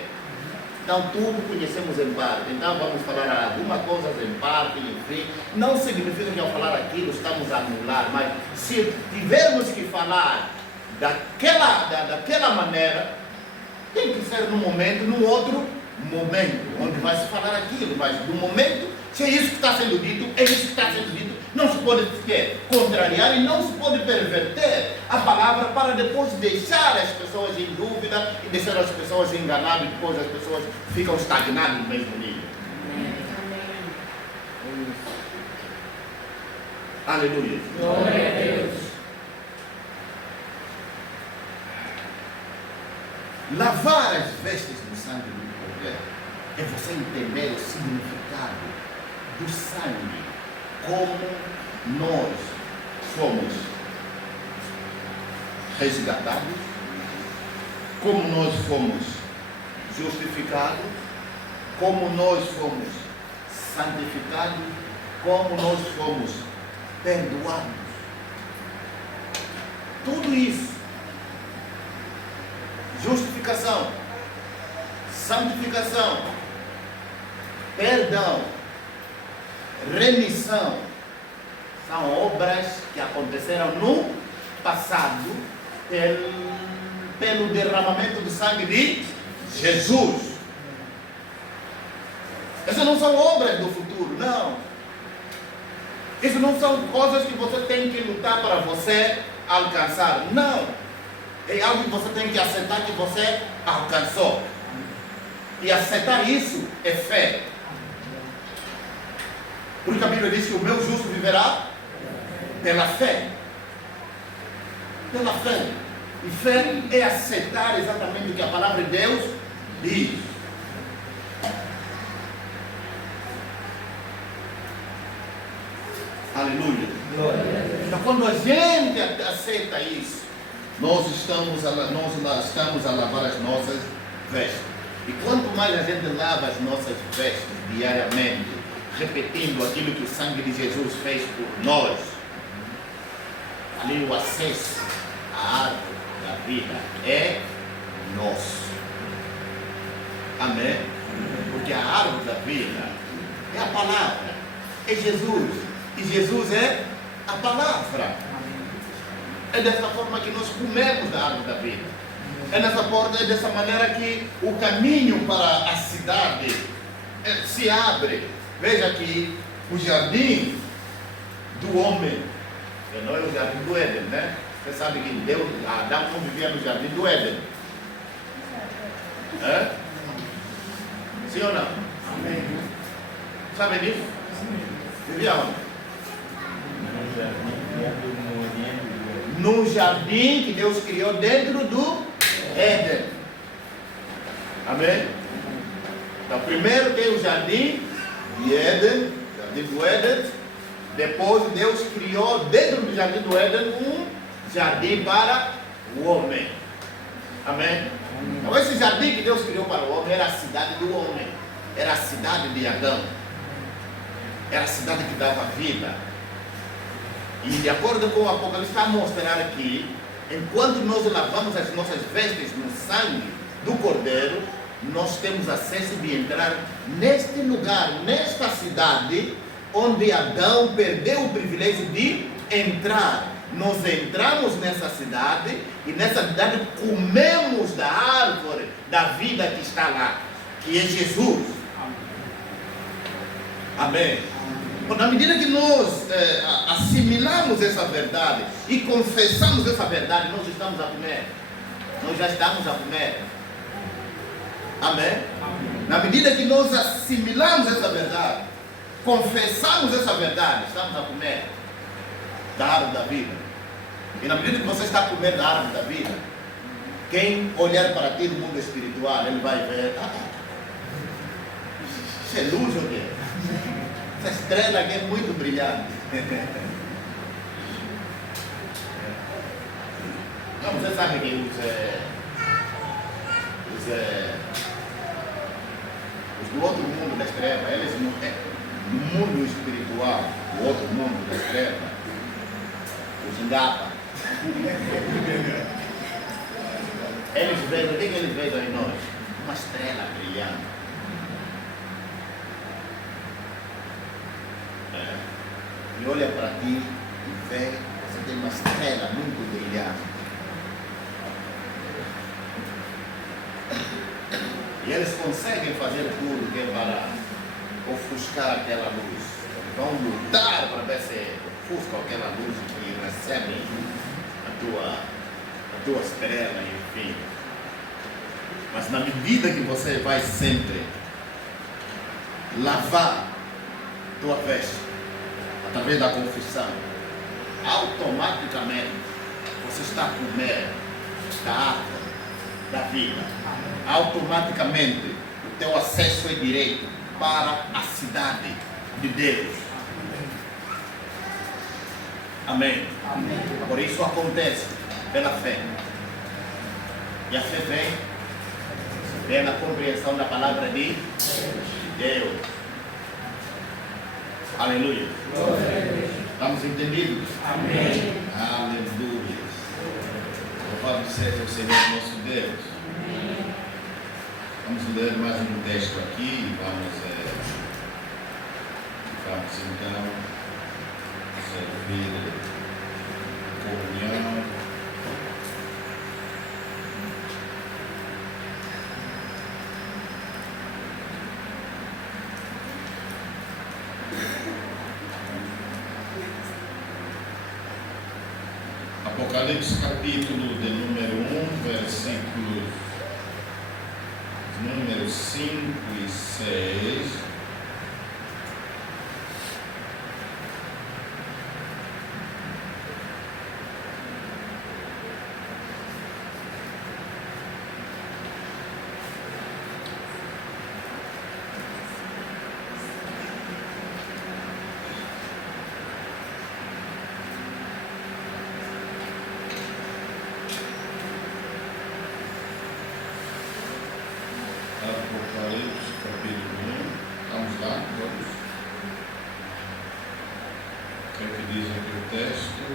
Então tudo conhecemos em parte. Então vamos falar alguma coisa em parte, enfim. Não significa que ao falar aquilo estamos a anular, mas se tivermos que falar daquela maneira, tem que ser num momento, num outro momento, onde vai se falar aquilo, mas no momento, se é isso que está sendo dito, é isso que está sendo dito. Não se pode contrariar e não se pode perverter a palavra para depois deixar as pessoas em dúvida e deixar as pessoas enganadas e depois as pessoas ficam estagnadas no mesmo nível. Aleluia. Glória a Deus. Lavar as vestes do sangue do Cordeiro é você entender o significado do sangue, como nós fomos resgatados, como nós fomos justificados, como nós fomos santificados, como nós fomos perdoados. Tudo isso. Justificação, santificação, perdão, remissão, são obras que aconteceram no passado pelo derramamento do sangue de Jesus. Essas não são obras do futuro, não. Isso não são coisas que você tem que lutar para você alcançar, não. É algo que você tem que aceitar que você alcançou. E aceitar isso é fé. Porque a Bíblia diz que o meu justo viverá pela fé. Pela fé. E fé é aceitar exatamente o que a palavra de Deus diz. Aleluia. Então quando a gente aceita isso, nós estamos a lavar as nossas vestes. E quanto mais a gente lava as nossas vestes diariamente, repetindo aquilo que o sangue de Jesus fez por nós, ali o acesso à árvore da vida é nosso. Amém? Porque a árvore da vida é a palavra, é Jesus. E Jesus é a palavra. É dessa forma que nós comemos da árvore da vida. É dessa maneira que o caminho para a cidade se abre. Veja que o jardim do homem, não é o jardim do Éden, né? Você sabe que Adão não vivia no jardim do Éden. É? Sim ou não? Amém. Sabe disso? Vivia onde? No jardim que Deus criou dentro do Éden. Amém? Então primeiro tem o jardim de Éden, jardim do Éden. Depois Deus criou dentro do jardim do Éden um jardim para o homem. Amém? Então esse jardim que Deus criou para o homem era a cidade do homem. Era a cidade de Adão. Era a cidade que dava vida. E de acordo com o Apocalipse, está a mostrar aqui, enquanto nós lavamos as nossas vestes no sangue do Cordeiro, nós temos acesso de entrar neste lugar, nesta cidade, onde Adão perdeu o privilégio de entrar. Nós entramos nessa cidade e nessa cidade comemos da árvore da vida que está lá, que é Jesus. Amém. Na medida que nós assimilamos essa verdade e confessamos essa verdade, nós estamos a comer. Nós já estamos a comer. Amém? Amém. Na medida que nós assimilamos essa verdade, confessamos essa verdade, estamos a comer da árvore da vida. E na medida que você está a comer da árvore da vida, quem olhar para ti no mundo espiritual, ele vai ver, isso é luz ou quê? Essa estrela aqui é muito brilhante. Não, você sabe que os do outro mundo das trevas, eles não têm. No mundo espiritual, o outro mundo das trevas, os engapa. Eles veem, o que eles veem em nós? Uma estrela brilhante. E olha para ti e vê, você tem uma estrela muito brilhante. E eles conseguem fazer tudo que é para ofuscar aquela luz. Vão lutar para ver se ofuscam aquela luz e recebem a tua estrela, enfim. Mas na medida que você vai sempre lavar tua veste, através da confissão, automaticamente você está a comer da árvore da vida. Automaticamente o teu acesso é direito para a cidade de Deus. Amém. Amém. Por isso acontece pela fé. E a fé vem na compreensão da palavra de Deus. Aleluia. Estamos entendidos? Amém. Aleluia. Louvado seja o Senhor nosso Deus. Vamos ler mais um texto aqui e vamos então servir comunhão. Apocalipse capítulo de número 1, versículos números 5 e 6. Apocalipse capítulo 1, vamos lá, todos. O que é que diz aqui o texto?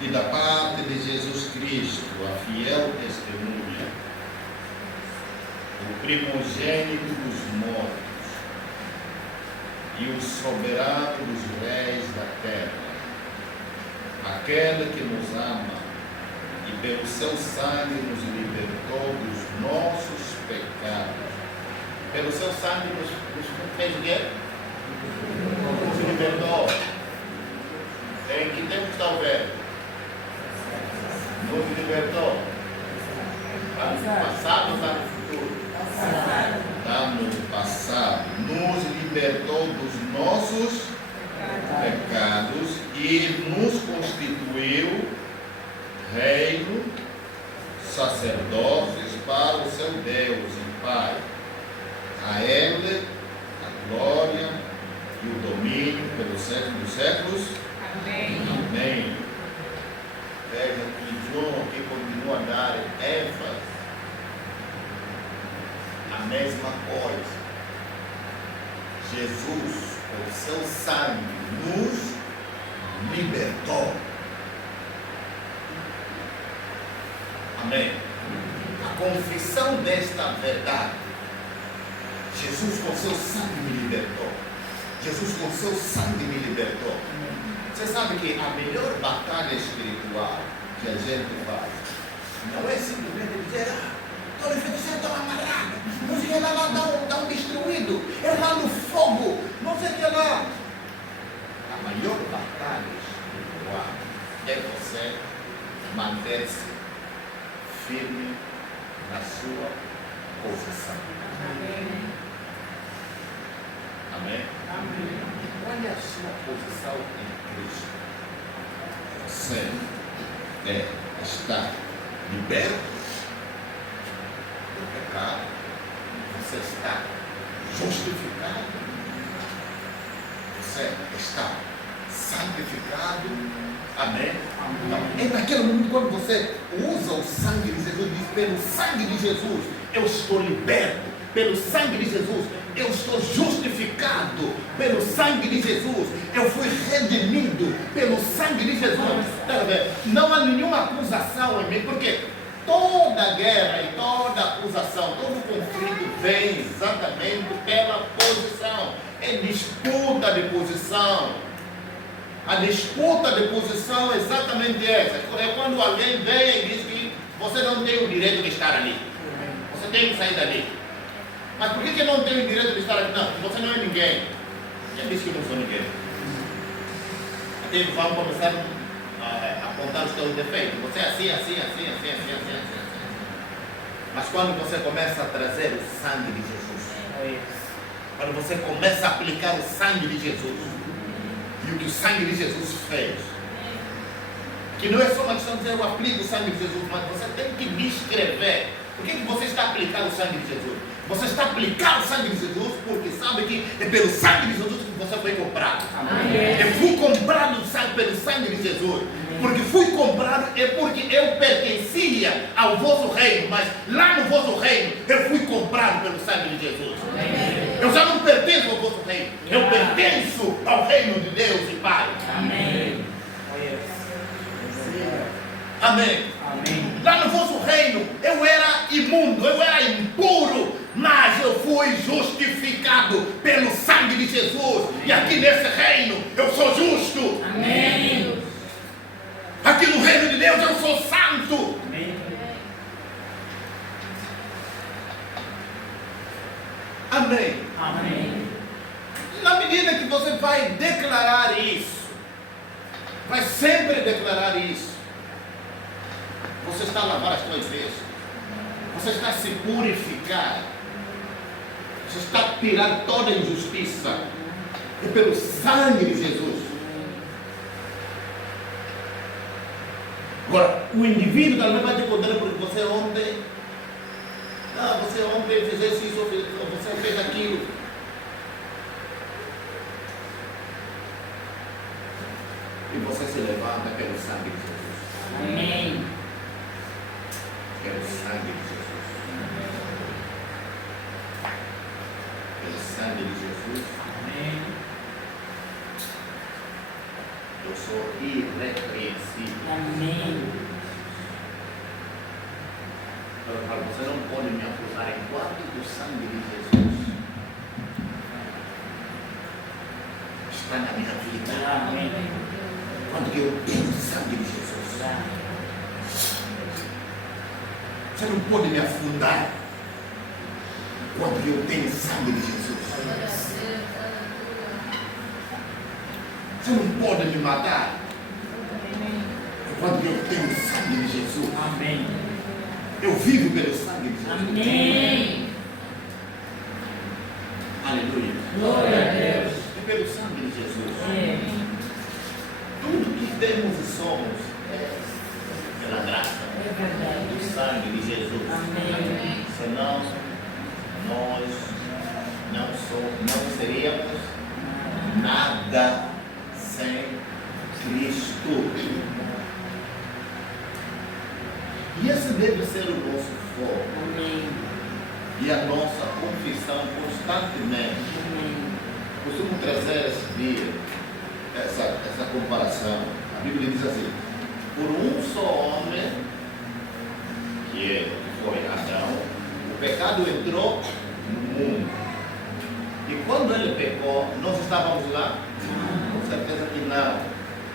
E da parte de Jesus Cristo, a fiel testemunha, o primogênito dos mortos e o soberano dos reis da terra, aquele que nos ama e pelo seu sangue nos libertou dos nossos pecados. Pelo seu sangue nos fez o quê? Nos libertou. Em que tempo está o verbo? Nos libertou. Está no passado ou está no futuro? Está no passado. Nos libertou dos nossos pecados e nos constituiu reino, sacerdotes para o seu Deus e Pai. A Ele a glória e o domínio pelos séculos dos séculos. Amém. Amém. Veja que João aqui continua a dar ênfase à mesma coisa. Jesus, com seu sangue, nos libertou. Amém. A confissão desta verdade. Jesus com seu sangue me libertou. Jesus com seu sangue me libertou. Você sabe que a melhor batalha espiritual que a gente faz não é simplesmente dizer, todos os feiticeiros estão amarrados, não sei lá, estão destruídos, é lá no fogo, não sei o que lá. A maior batalha espiritual é você manter-se firme na sua posição. Amém? Qual é a sua posição em Cristo? Você está liberto do pecado? Você está justificado? Você está santificado? Amém? Então, é naquele momento quando você usa o sangue de Jesus, diz: pelo sangue de Jesus eu estou liberto, pelo sangue de Jesus eu estou justificado, pelo sangue de Jesus eu fui redimido, pelo sangue de Jesus. Não há nenhuma acusação em mim, porque toda guerra e toda acusação, todo conflito vem exatamente pela posição. É disputa de posição. A disputa de posição é exatamente essa. É quando alguém vem e diz que você não tem o direito de estar ali. Você tem que sair dali. Mas por que não tem o direito de estar ali? Não, você não é ninguém. Quem disse que eu não sou ninguém? Até vão começar a apontar os seus defeitos. Você é assim. Mas quando você começa a trazer o sangue de Jesus, quando você começa a aplicar o sangue de Jesus, e o que o sangue de Jesus fez, que não é só uma questão de dizer eu aplico o sangue de Jesus, mas você tem que descrever. Por que você está aplicando o sangue de Jesus? Você está aplicando o sangue de Jesus porque sabe que é pelo sangue de Jesus que você foi comprado. Amém. Eu fui comprado pelo sangue de Jesus. Porque fui comprado é porque eu pertencia ao vosso reino, mas lá no vosso reino eu fui comprado pelo sangue de Jesus. Amém. Eu já não pertenço ao vosso reino, eu pertenço ao reino de Deus e Pai. Amém. Amém. Amém. Lá no vosso reino eu era imundo, eu era impuro, mas eu fui justificado pelo sangue de Jesus. Amém. E aqui nesse reino eu sou justo. Amém. Aqui no reino de Deus eu sou santo. Amém. Amém. Amém. Na medida que você vai declarar isso, vai sempre declarar isso, você está a lavar as suas vezes, você está a se purificar, você está a tirar toda a injustiça, é pelo sangue de Jesus. Agora, o indivíduo também vai te condenar porque você ontem fizesse isso, você fez aquilo. E você se levanta pelo sangue de Jesus. Amém. Pelo sangue de Jesus. Pelo sangue de Jesus. Amém. Eu sou irrepreensível. Amém. Então, você não pode me acusar enquanto o sangue de Jesus está na minha vida. Amém. Quando eu tenho o sangue de Jesus, você não pode me afundar. Quando eu tenho o sangue de Jesus, você não pode me matar. Quando eu tenho o sangue de Jesus, amém. Eu vivo pelo sangue de Jesus. Amém. Aleluia. Glória a Deus. É pelo sangue de Jesus. Amém. Tudo que temos e somos é pela graça do sangue de Jesus. Amém. Senão nós não seríamos nada sem Cristo. E esse deve ser o nosso foco. Amém. E a nossa confissão constantemente. Amém. Costumo trazer esse dia essa comparação. A Bíblia diz assim: por um só homem, que foi Adão, o pecado entrou no mundo. E quando ele pecou, nós estávamos lá? Com certeza que não.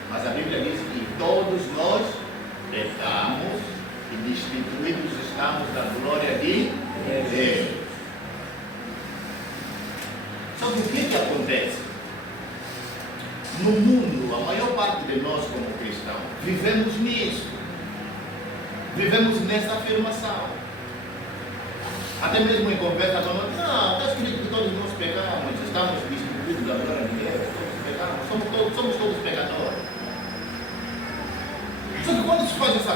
Mas a Bíblia diz que todos nós pecamos e destituídos estamos da glória de Deus. Só que o que acontece? No mundo, a maior parte de nós como cristãos, vivemos nisso. Vivemos nessa afirmação. Até mesmo em conversa, não, está escrito que todos nós pecamos, estamos destituídos da glória de Deus, todos pecamos, somos todos pecadores. Só que quando se faz essa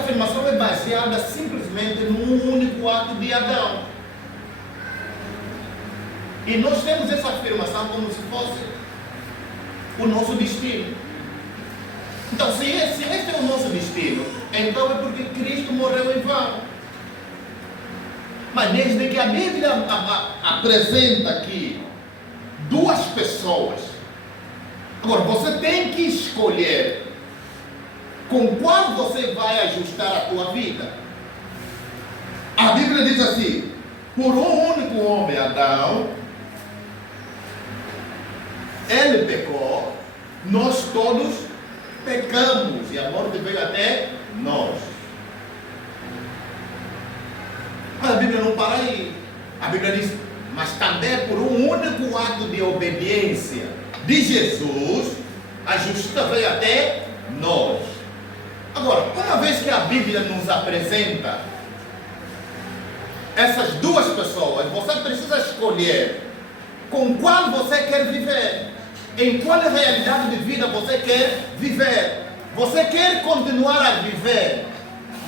afirmação é baseada simplesmente num único ato de Adão. E nós temos essa afirmação como se fosse o nosso destino. Então, se este é o nosso destino, então é porque Cristo morreu em vão. Mas desde que a Bíblia apresenta aqui duas pessoas, agora você tem que escolher com qual você vai ajustar a tua vida. A Bíblia diz assim: por um único homem, Adão, ele pecou, nós todos pecamos e a morte veio até nós. Mas a Bíblia não para aí. A Bíblia diz: mas também por um único ato de obediência de Jesus, a justiça veio até nós. Agora, uma vez que a Bíblia nos apresenta essas duas pessoas, você precisa escolher com qual você quer viver, em qual realidade de vida você quer viver. Você quer continuar a viver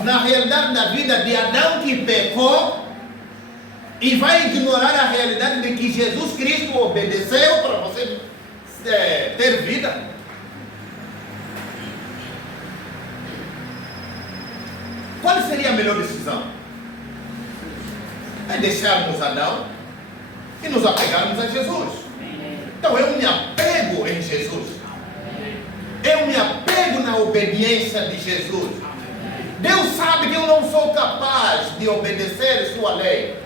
na realidade da vida de Adão que pecou e vai ignorar a realidade de que Jesus Cristo obedeceu para você ter vida? Qual seria a melhor decisão? É deixarmos Adão e nos apegarmos a Jesus. Então eu me apego em Jesus. Eu me apego na obediência de Jesus. Deus sabe que eu não sou capaz de obedecer sua lei,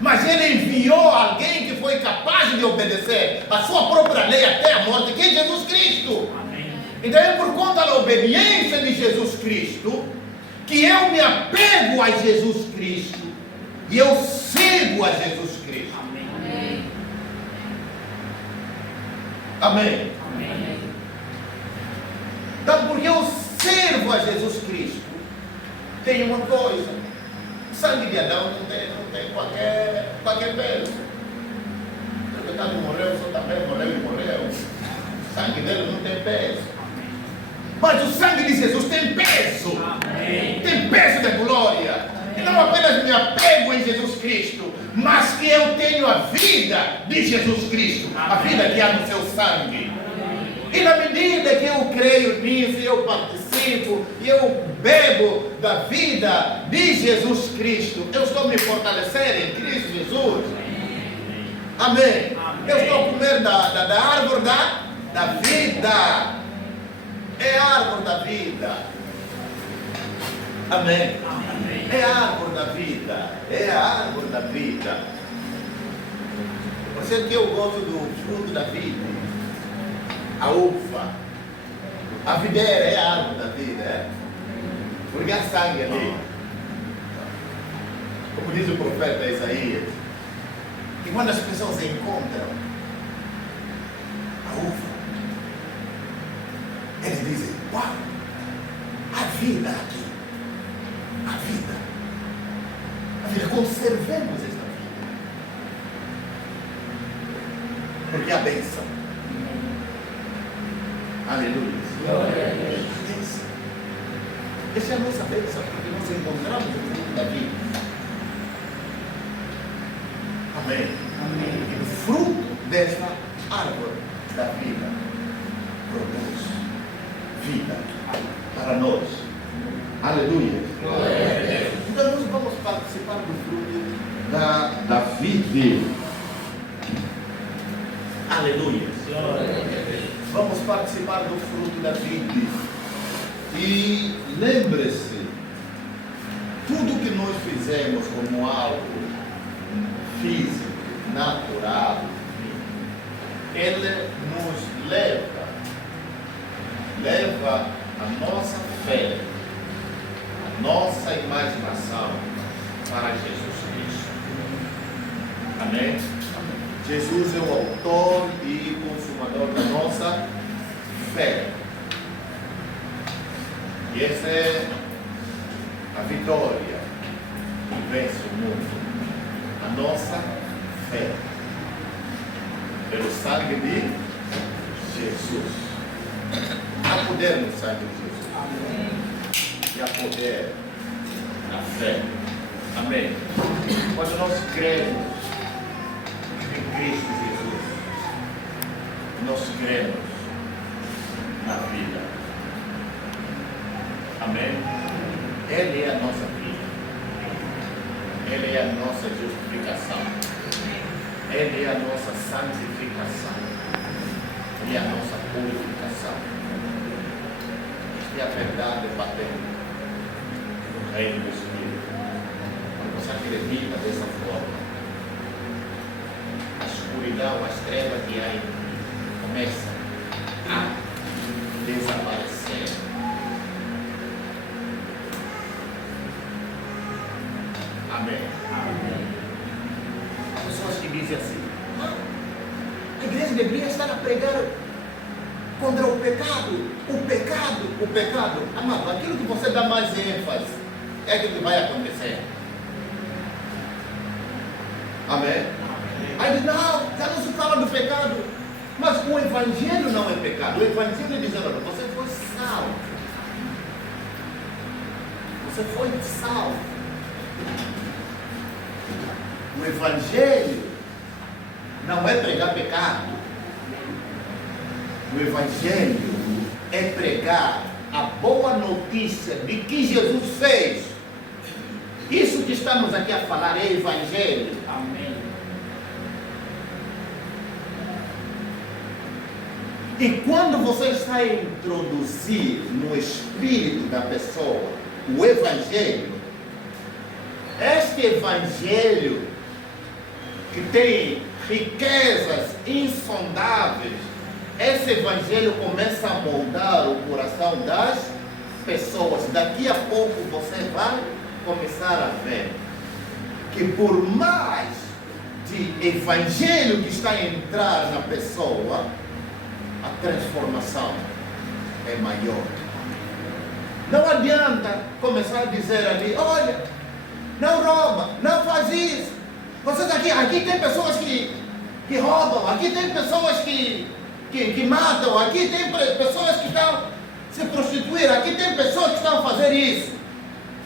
mas Ele enviou alguém que foi capaz de obedecer a sua própria lei até a morte, que é Jesus Cristo. Então é por conta da obediência de Jesus Cristo que eu me apego a Jesus Cristo e eu sigo a Jesus Cristo. Amém. Então, porque eu sirvo a Jesus Cristo, tem uma coisa: o sangue de Adão não tem qualquer peso. O pecado morreu, só também morreu. O sangue dele não tem peso. Mas o sangue de Jesus tem peso. Amém. Tem peso de glória. E não apenas me apego em Jesus Cristo, mas que eu tenho a vida de Jesus Cristo. A vida que há no seu sangue. E na medida que eu creio nisso, eu participo, e eu bebo da vida de Jesus Cristo, eu estou me fortalecendo em Cristo Jesus. Amém. Eu estou a comer da árvore da vida. É a árvore da vida. Amém. É a árvore da vida. É a árvore da vida. Por isso que eu gosto do fruto da vida. A uva. A videira é a árvore da vida, é? Porque há sangue ali. Como diz o profeta Isaías, que quando as pessoas encontram a uva, eles dizem: uau, a vida aqui, a vida, conservemos esta vida, porque a bênção, aleluia, a bênção, essa é a nossa bênção, porque nós encontramos o fruto da vida. Amém. E o fruto desta árvore da vida produz vida para nós. Aleluia. Então nós vamos participar do fruto da vida. Aleluia. Vamos participar do fruto da vida. E lembre-se, tudo que nós fizemos como algo físico, natural, ele nos leva a nossa fé, a nossa imaginação para Jesus Cristo. Amém? Jesus é o autor e consumador da nossa fé. E essa é a vitória vence o mundo? A nossa fé. Pelo sangue de Jesus. Há poder no sangue de Jesus. Amém. E há poder na fé. Amém. Quando nós cremos em Cristo Jesus, nós cremos na vida. Amém. Ele é a nossa vida. Ele é a nossa justificação. Ele é a nossa santificação. Ele é a nossa purificação. Esta é a verdade patente do reino do Espírito. Quando você acredita dessa forma, a escuridão, as trevas que há em ti começam a desaparecer. Amém. Amém. Há pessoas que dizem assim: a igreja deveria estar a pregar contra o pecado. O pecado. Amado, aquilo que você dá mais ênfase é aquilo que vai acontecer. Amém? Aí diz: não, já não se fala do pecado. Mas o evangelho não é pecado. O evangelho é dizer: olha, você foi salvo. Você foi salvo. O evangelho não é pregar pecado. O evangelho é pregar a boa notícia de que Jesus fez. Isso que estamos aqui a falar é evangelho. Amém. E quando você está a introduzir no espírito da pessoa o evangelho, este evangelho que tem riquezas insondáveis, esse evangelho começa a moldar o coração das pessoas. Daqui a pouco você vai começar a ver que por mais de evangelho que está a entrar na pessoa, a transformação é maior. Não adianta começar a dizer ali: olha, não rouba, não faz isso. Vocês aqui tem pessoas que roubam, aqui tem pessoas que matam, aqui tem pessoas que estão a se prostituir, aqui tem pessoas que estão a fazer isso.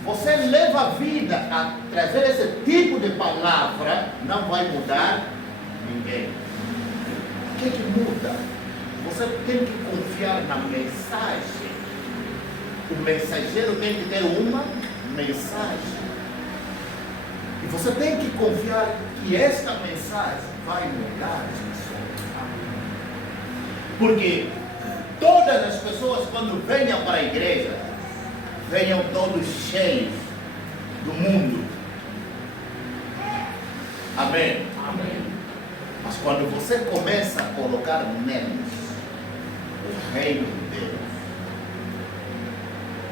Você leva a vida a trazer esse tipo de palavra, não vai mudar ninguém. O que muda? Você tem que confiar na mensagem. O mensageiro tem que ter uma mensagem. E você tem que confiar que esta mensagem vai mudar as pessoas. Porque todas as pessoas, quando venham para a igreja, venham todos cheios do mundo. Amém? Amém. Mas quando você começa a colocar neles o reino de Deus,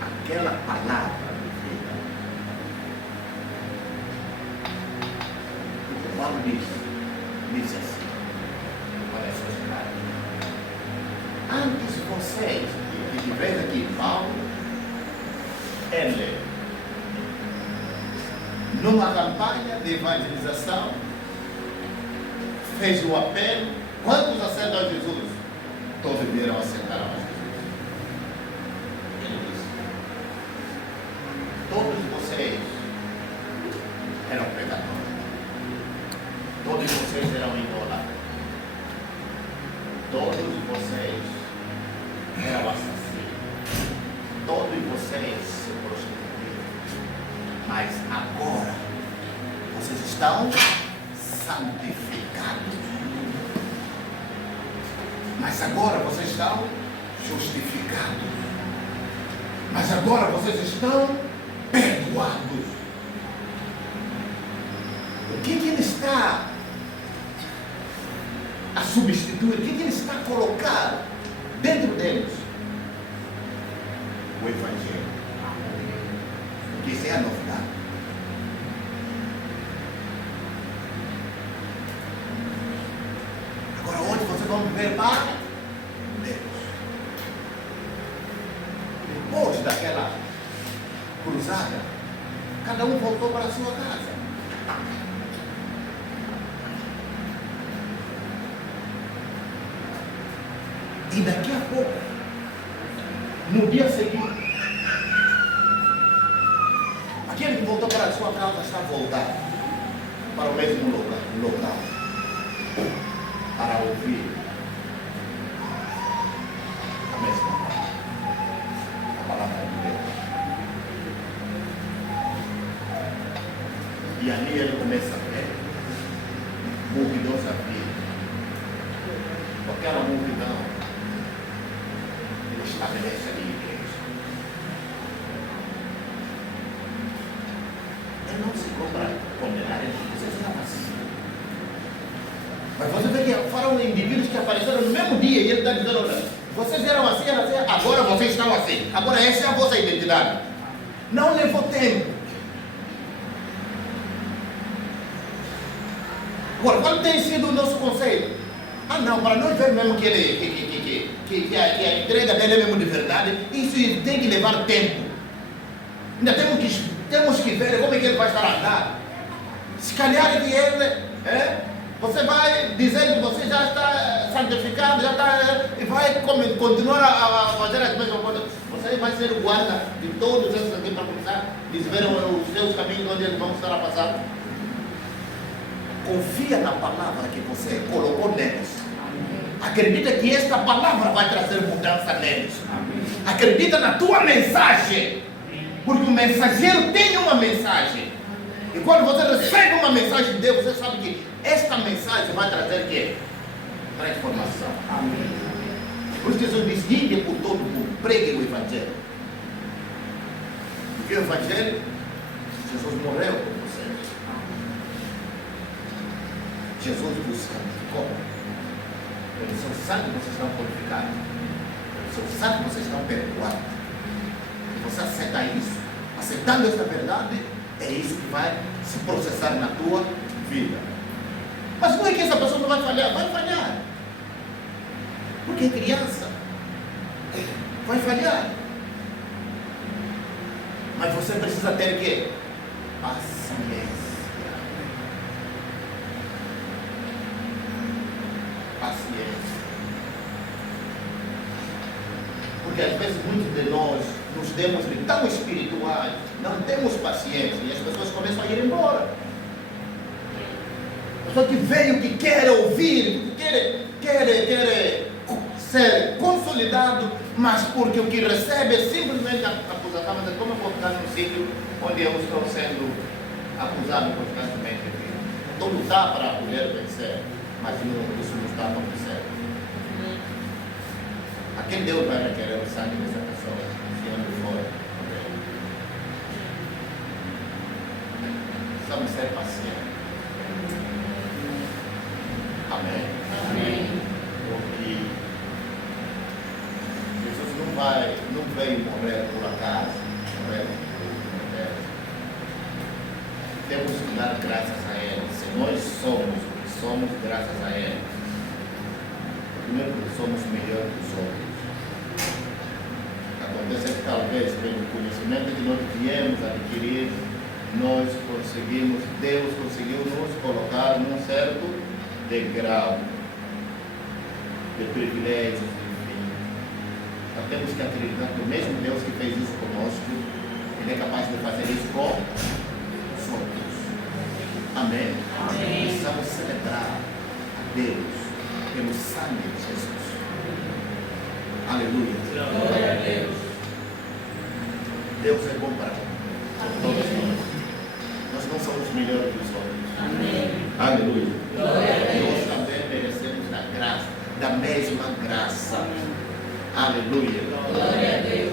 aquela palavra de vida, o Paulo diz assim, olha essas caras: antes vocês, e vez aqui Paulo, ele, numa campanha de evangelização, fez o apelo. Quantos aceitam a Jesus? Todos vieram aceitar a Jesus. Ele disse: todos vocês eram pecadores, todos vocês eram idólatras, todos vocês eram assassinos, todos vocês se prostituíram, mas agora vocês estão santificados. Mas agora vocês estão justificados. Mas agora vocês estão perdoados. O que ele está a substituir? O que ele está a colocar dentro deles? O Evangelho. Porque isso é a novidade. Agora onde vocês vão viver para Deus? Depois daquela cruzada, Cada um voltou para a sua casa. E daqui a pouco, no dia seguinte, aquele que voltou para a sua casa está voltado para o mesmo local para ouvir a mesma palavra de Deus. E ali ele começa a ver multidões a vir. Aquela multidão, ele estabelece ali a igreja. Ele não se compra condenar, ele diz, vocês eram assim. Mas você vê que foram indivíduos que apareceram no mesmo dia e ele está dizendo, olha, vocês eram assim, agora vocês estão assim. Agora essa é a vossa identidade. Não levou tempo. Agora, qual tem sido o nosso conselho? Ah não, para nós ver mesmo que a entrega dele é mesmo de verdade, isso tem que levar tempo. Ainda temos que ver como é que ele vai estar andando. Se calhar que ele, você vai dizer que você já está santificado, já está, e vai continuar a fazer as mesmas coisas. Você vai ser o guarda de todos esses aqui para começar, eles verem os seus caminhos onde eles vão estar a passar. Confia na palavra que você colocou neles. Acredita que esta palavra vai trazer mudança neles. Acredita na tua mensagem. Porque o mensageiro tem uma mensagem. E quando você recebe uma mensagem de Deus, você sabe que esta mensagem vai trazer o quê? Transformação. Por isso Jesus diz, ide por todo mundo, pregue o Evangelho. Porque o Evangelho, Jesus morreu por você. Jesus vos santificou. Pelo seu sangue vocês estão purificados. Pelo seu sangue vocês estão perdoados. E você aceita isso, aceitando esta verdade, é isso que vai se processar na tua vida. Mas não é que essa pessoa não vai falhar, vai falhar. Porque é criança. Vai falhar. Mas você precisa ter o quê? Paciência. Paciência. Porque às vezes muitos de nós nos demos de tão espirituais, não temos paciência e as pessoas começam a ir embora. A pessoa que veio, que quer ouvir, que quer ser consolidado, mas porque o que recebe é simplesmente a acusação. Mas como eu vou ficar num sítio onde eu estou sendo acusado constantemente? Estou lutando para poder vencer, mas isso não está acontecendo. A quem Deus vai requerer o sangue dessa pessoa, se onde for. Precisamos ser pacientes. Amém? Amém. Porque Jesus não veio morrer por acaso, morrer por Deus. Temos que dar graças a Ele. Se nós somos o que somos, graças a Ele. Não é porque somos melhores que os outros. Acontece que talvez pelo conhecimento que nós viemos adquirir, nós conseguimos, Deus conseguiu nos colocar num certo degrau de privilégios, enfim. Nós temos que acreditar que o mesmo Deus que fez isso conosco, Ele é capaz de fazer isso com os outros. Amém? Amém. Precisamos celebrar a Deus pelo sangue de Jesus. Aleluia. Glória a Deus. Deus é bom para todos nós. Nós não somos melhores que os outros. Amém. Aleluia. Glória a Deus. Nós também merecemos da graça, da mesma graça. Aleluia. Glória a Deus.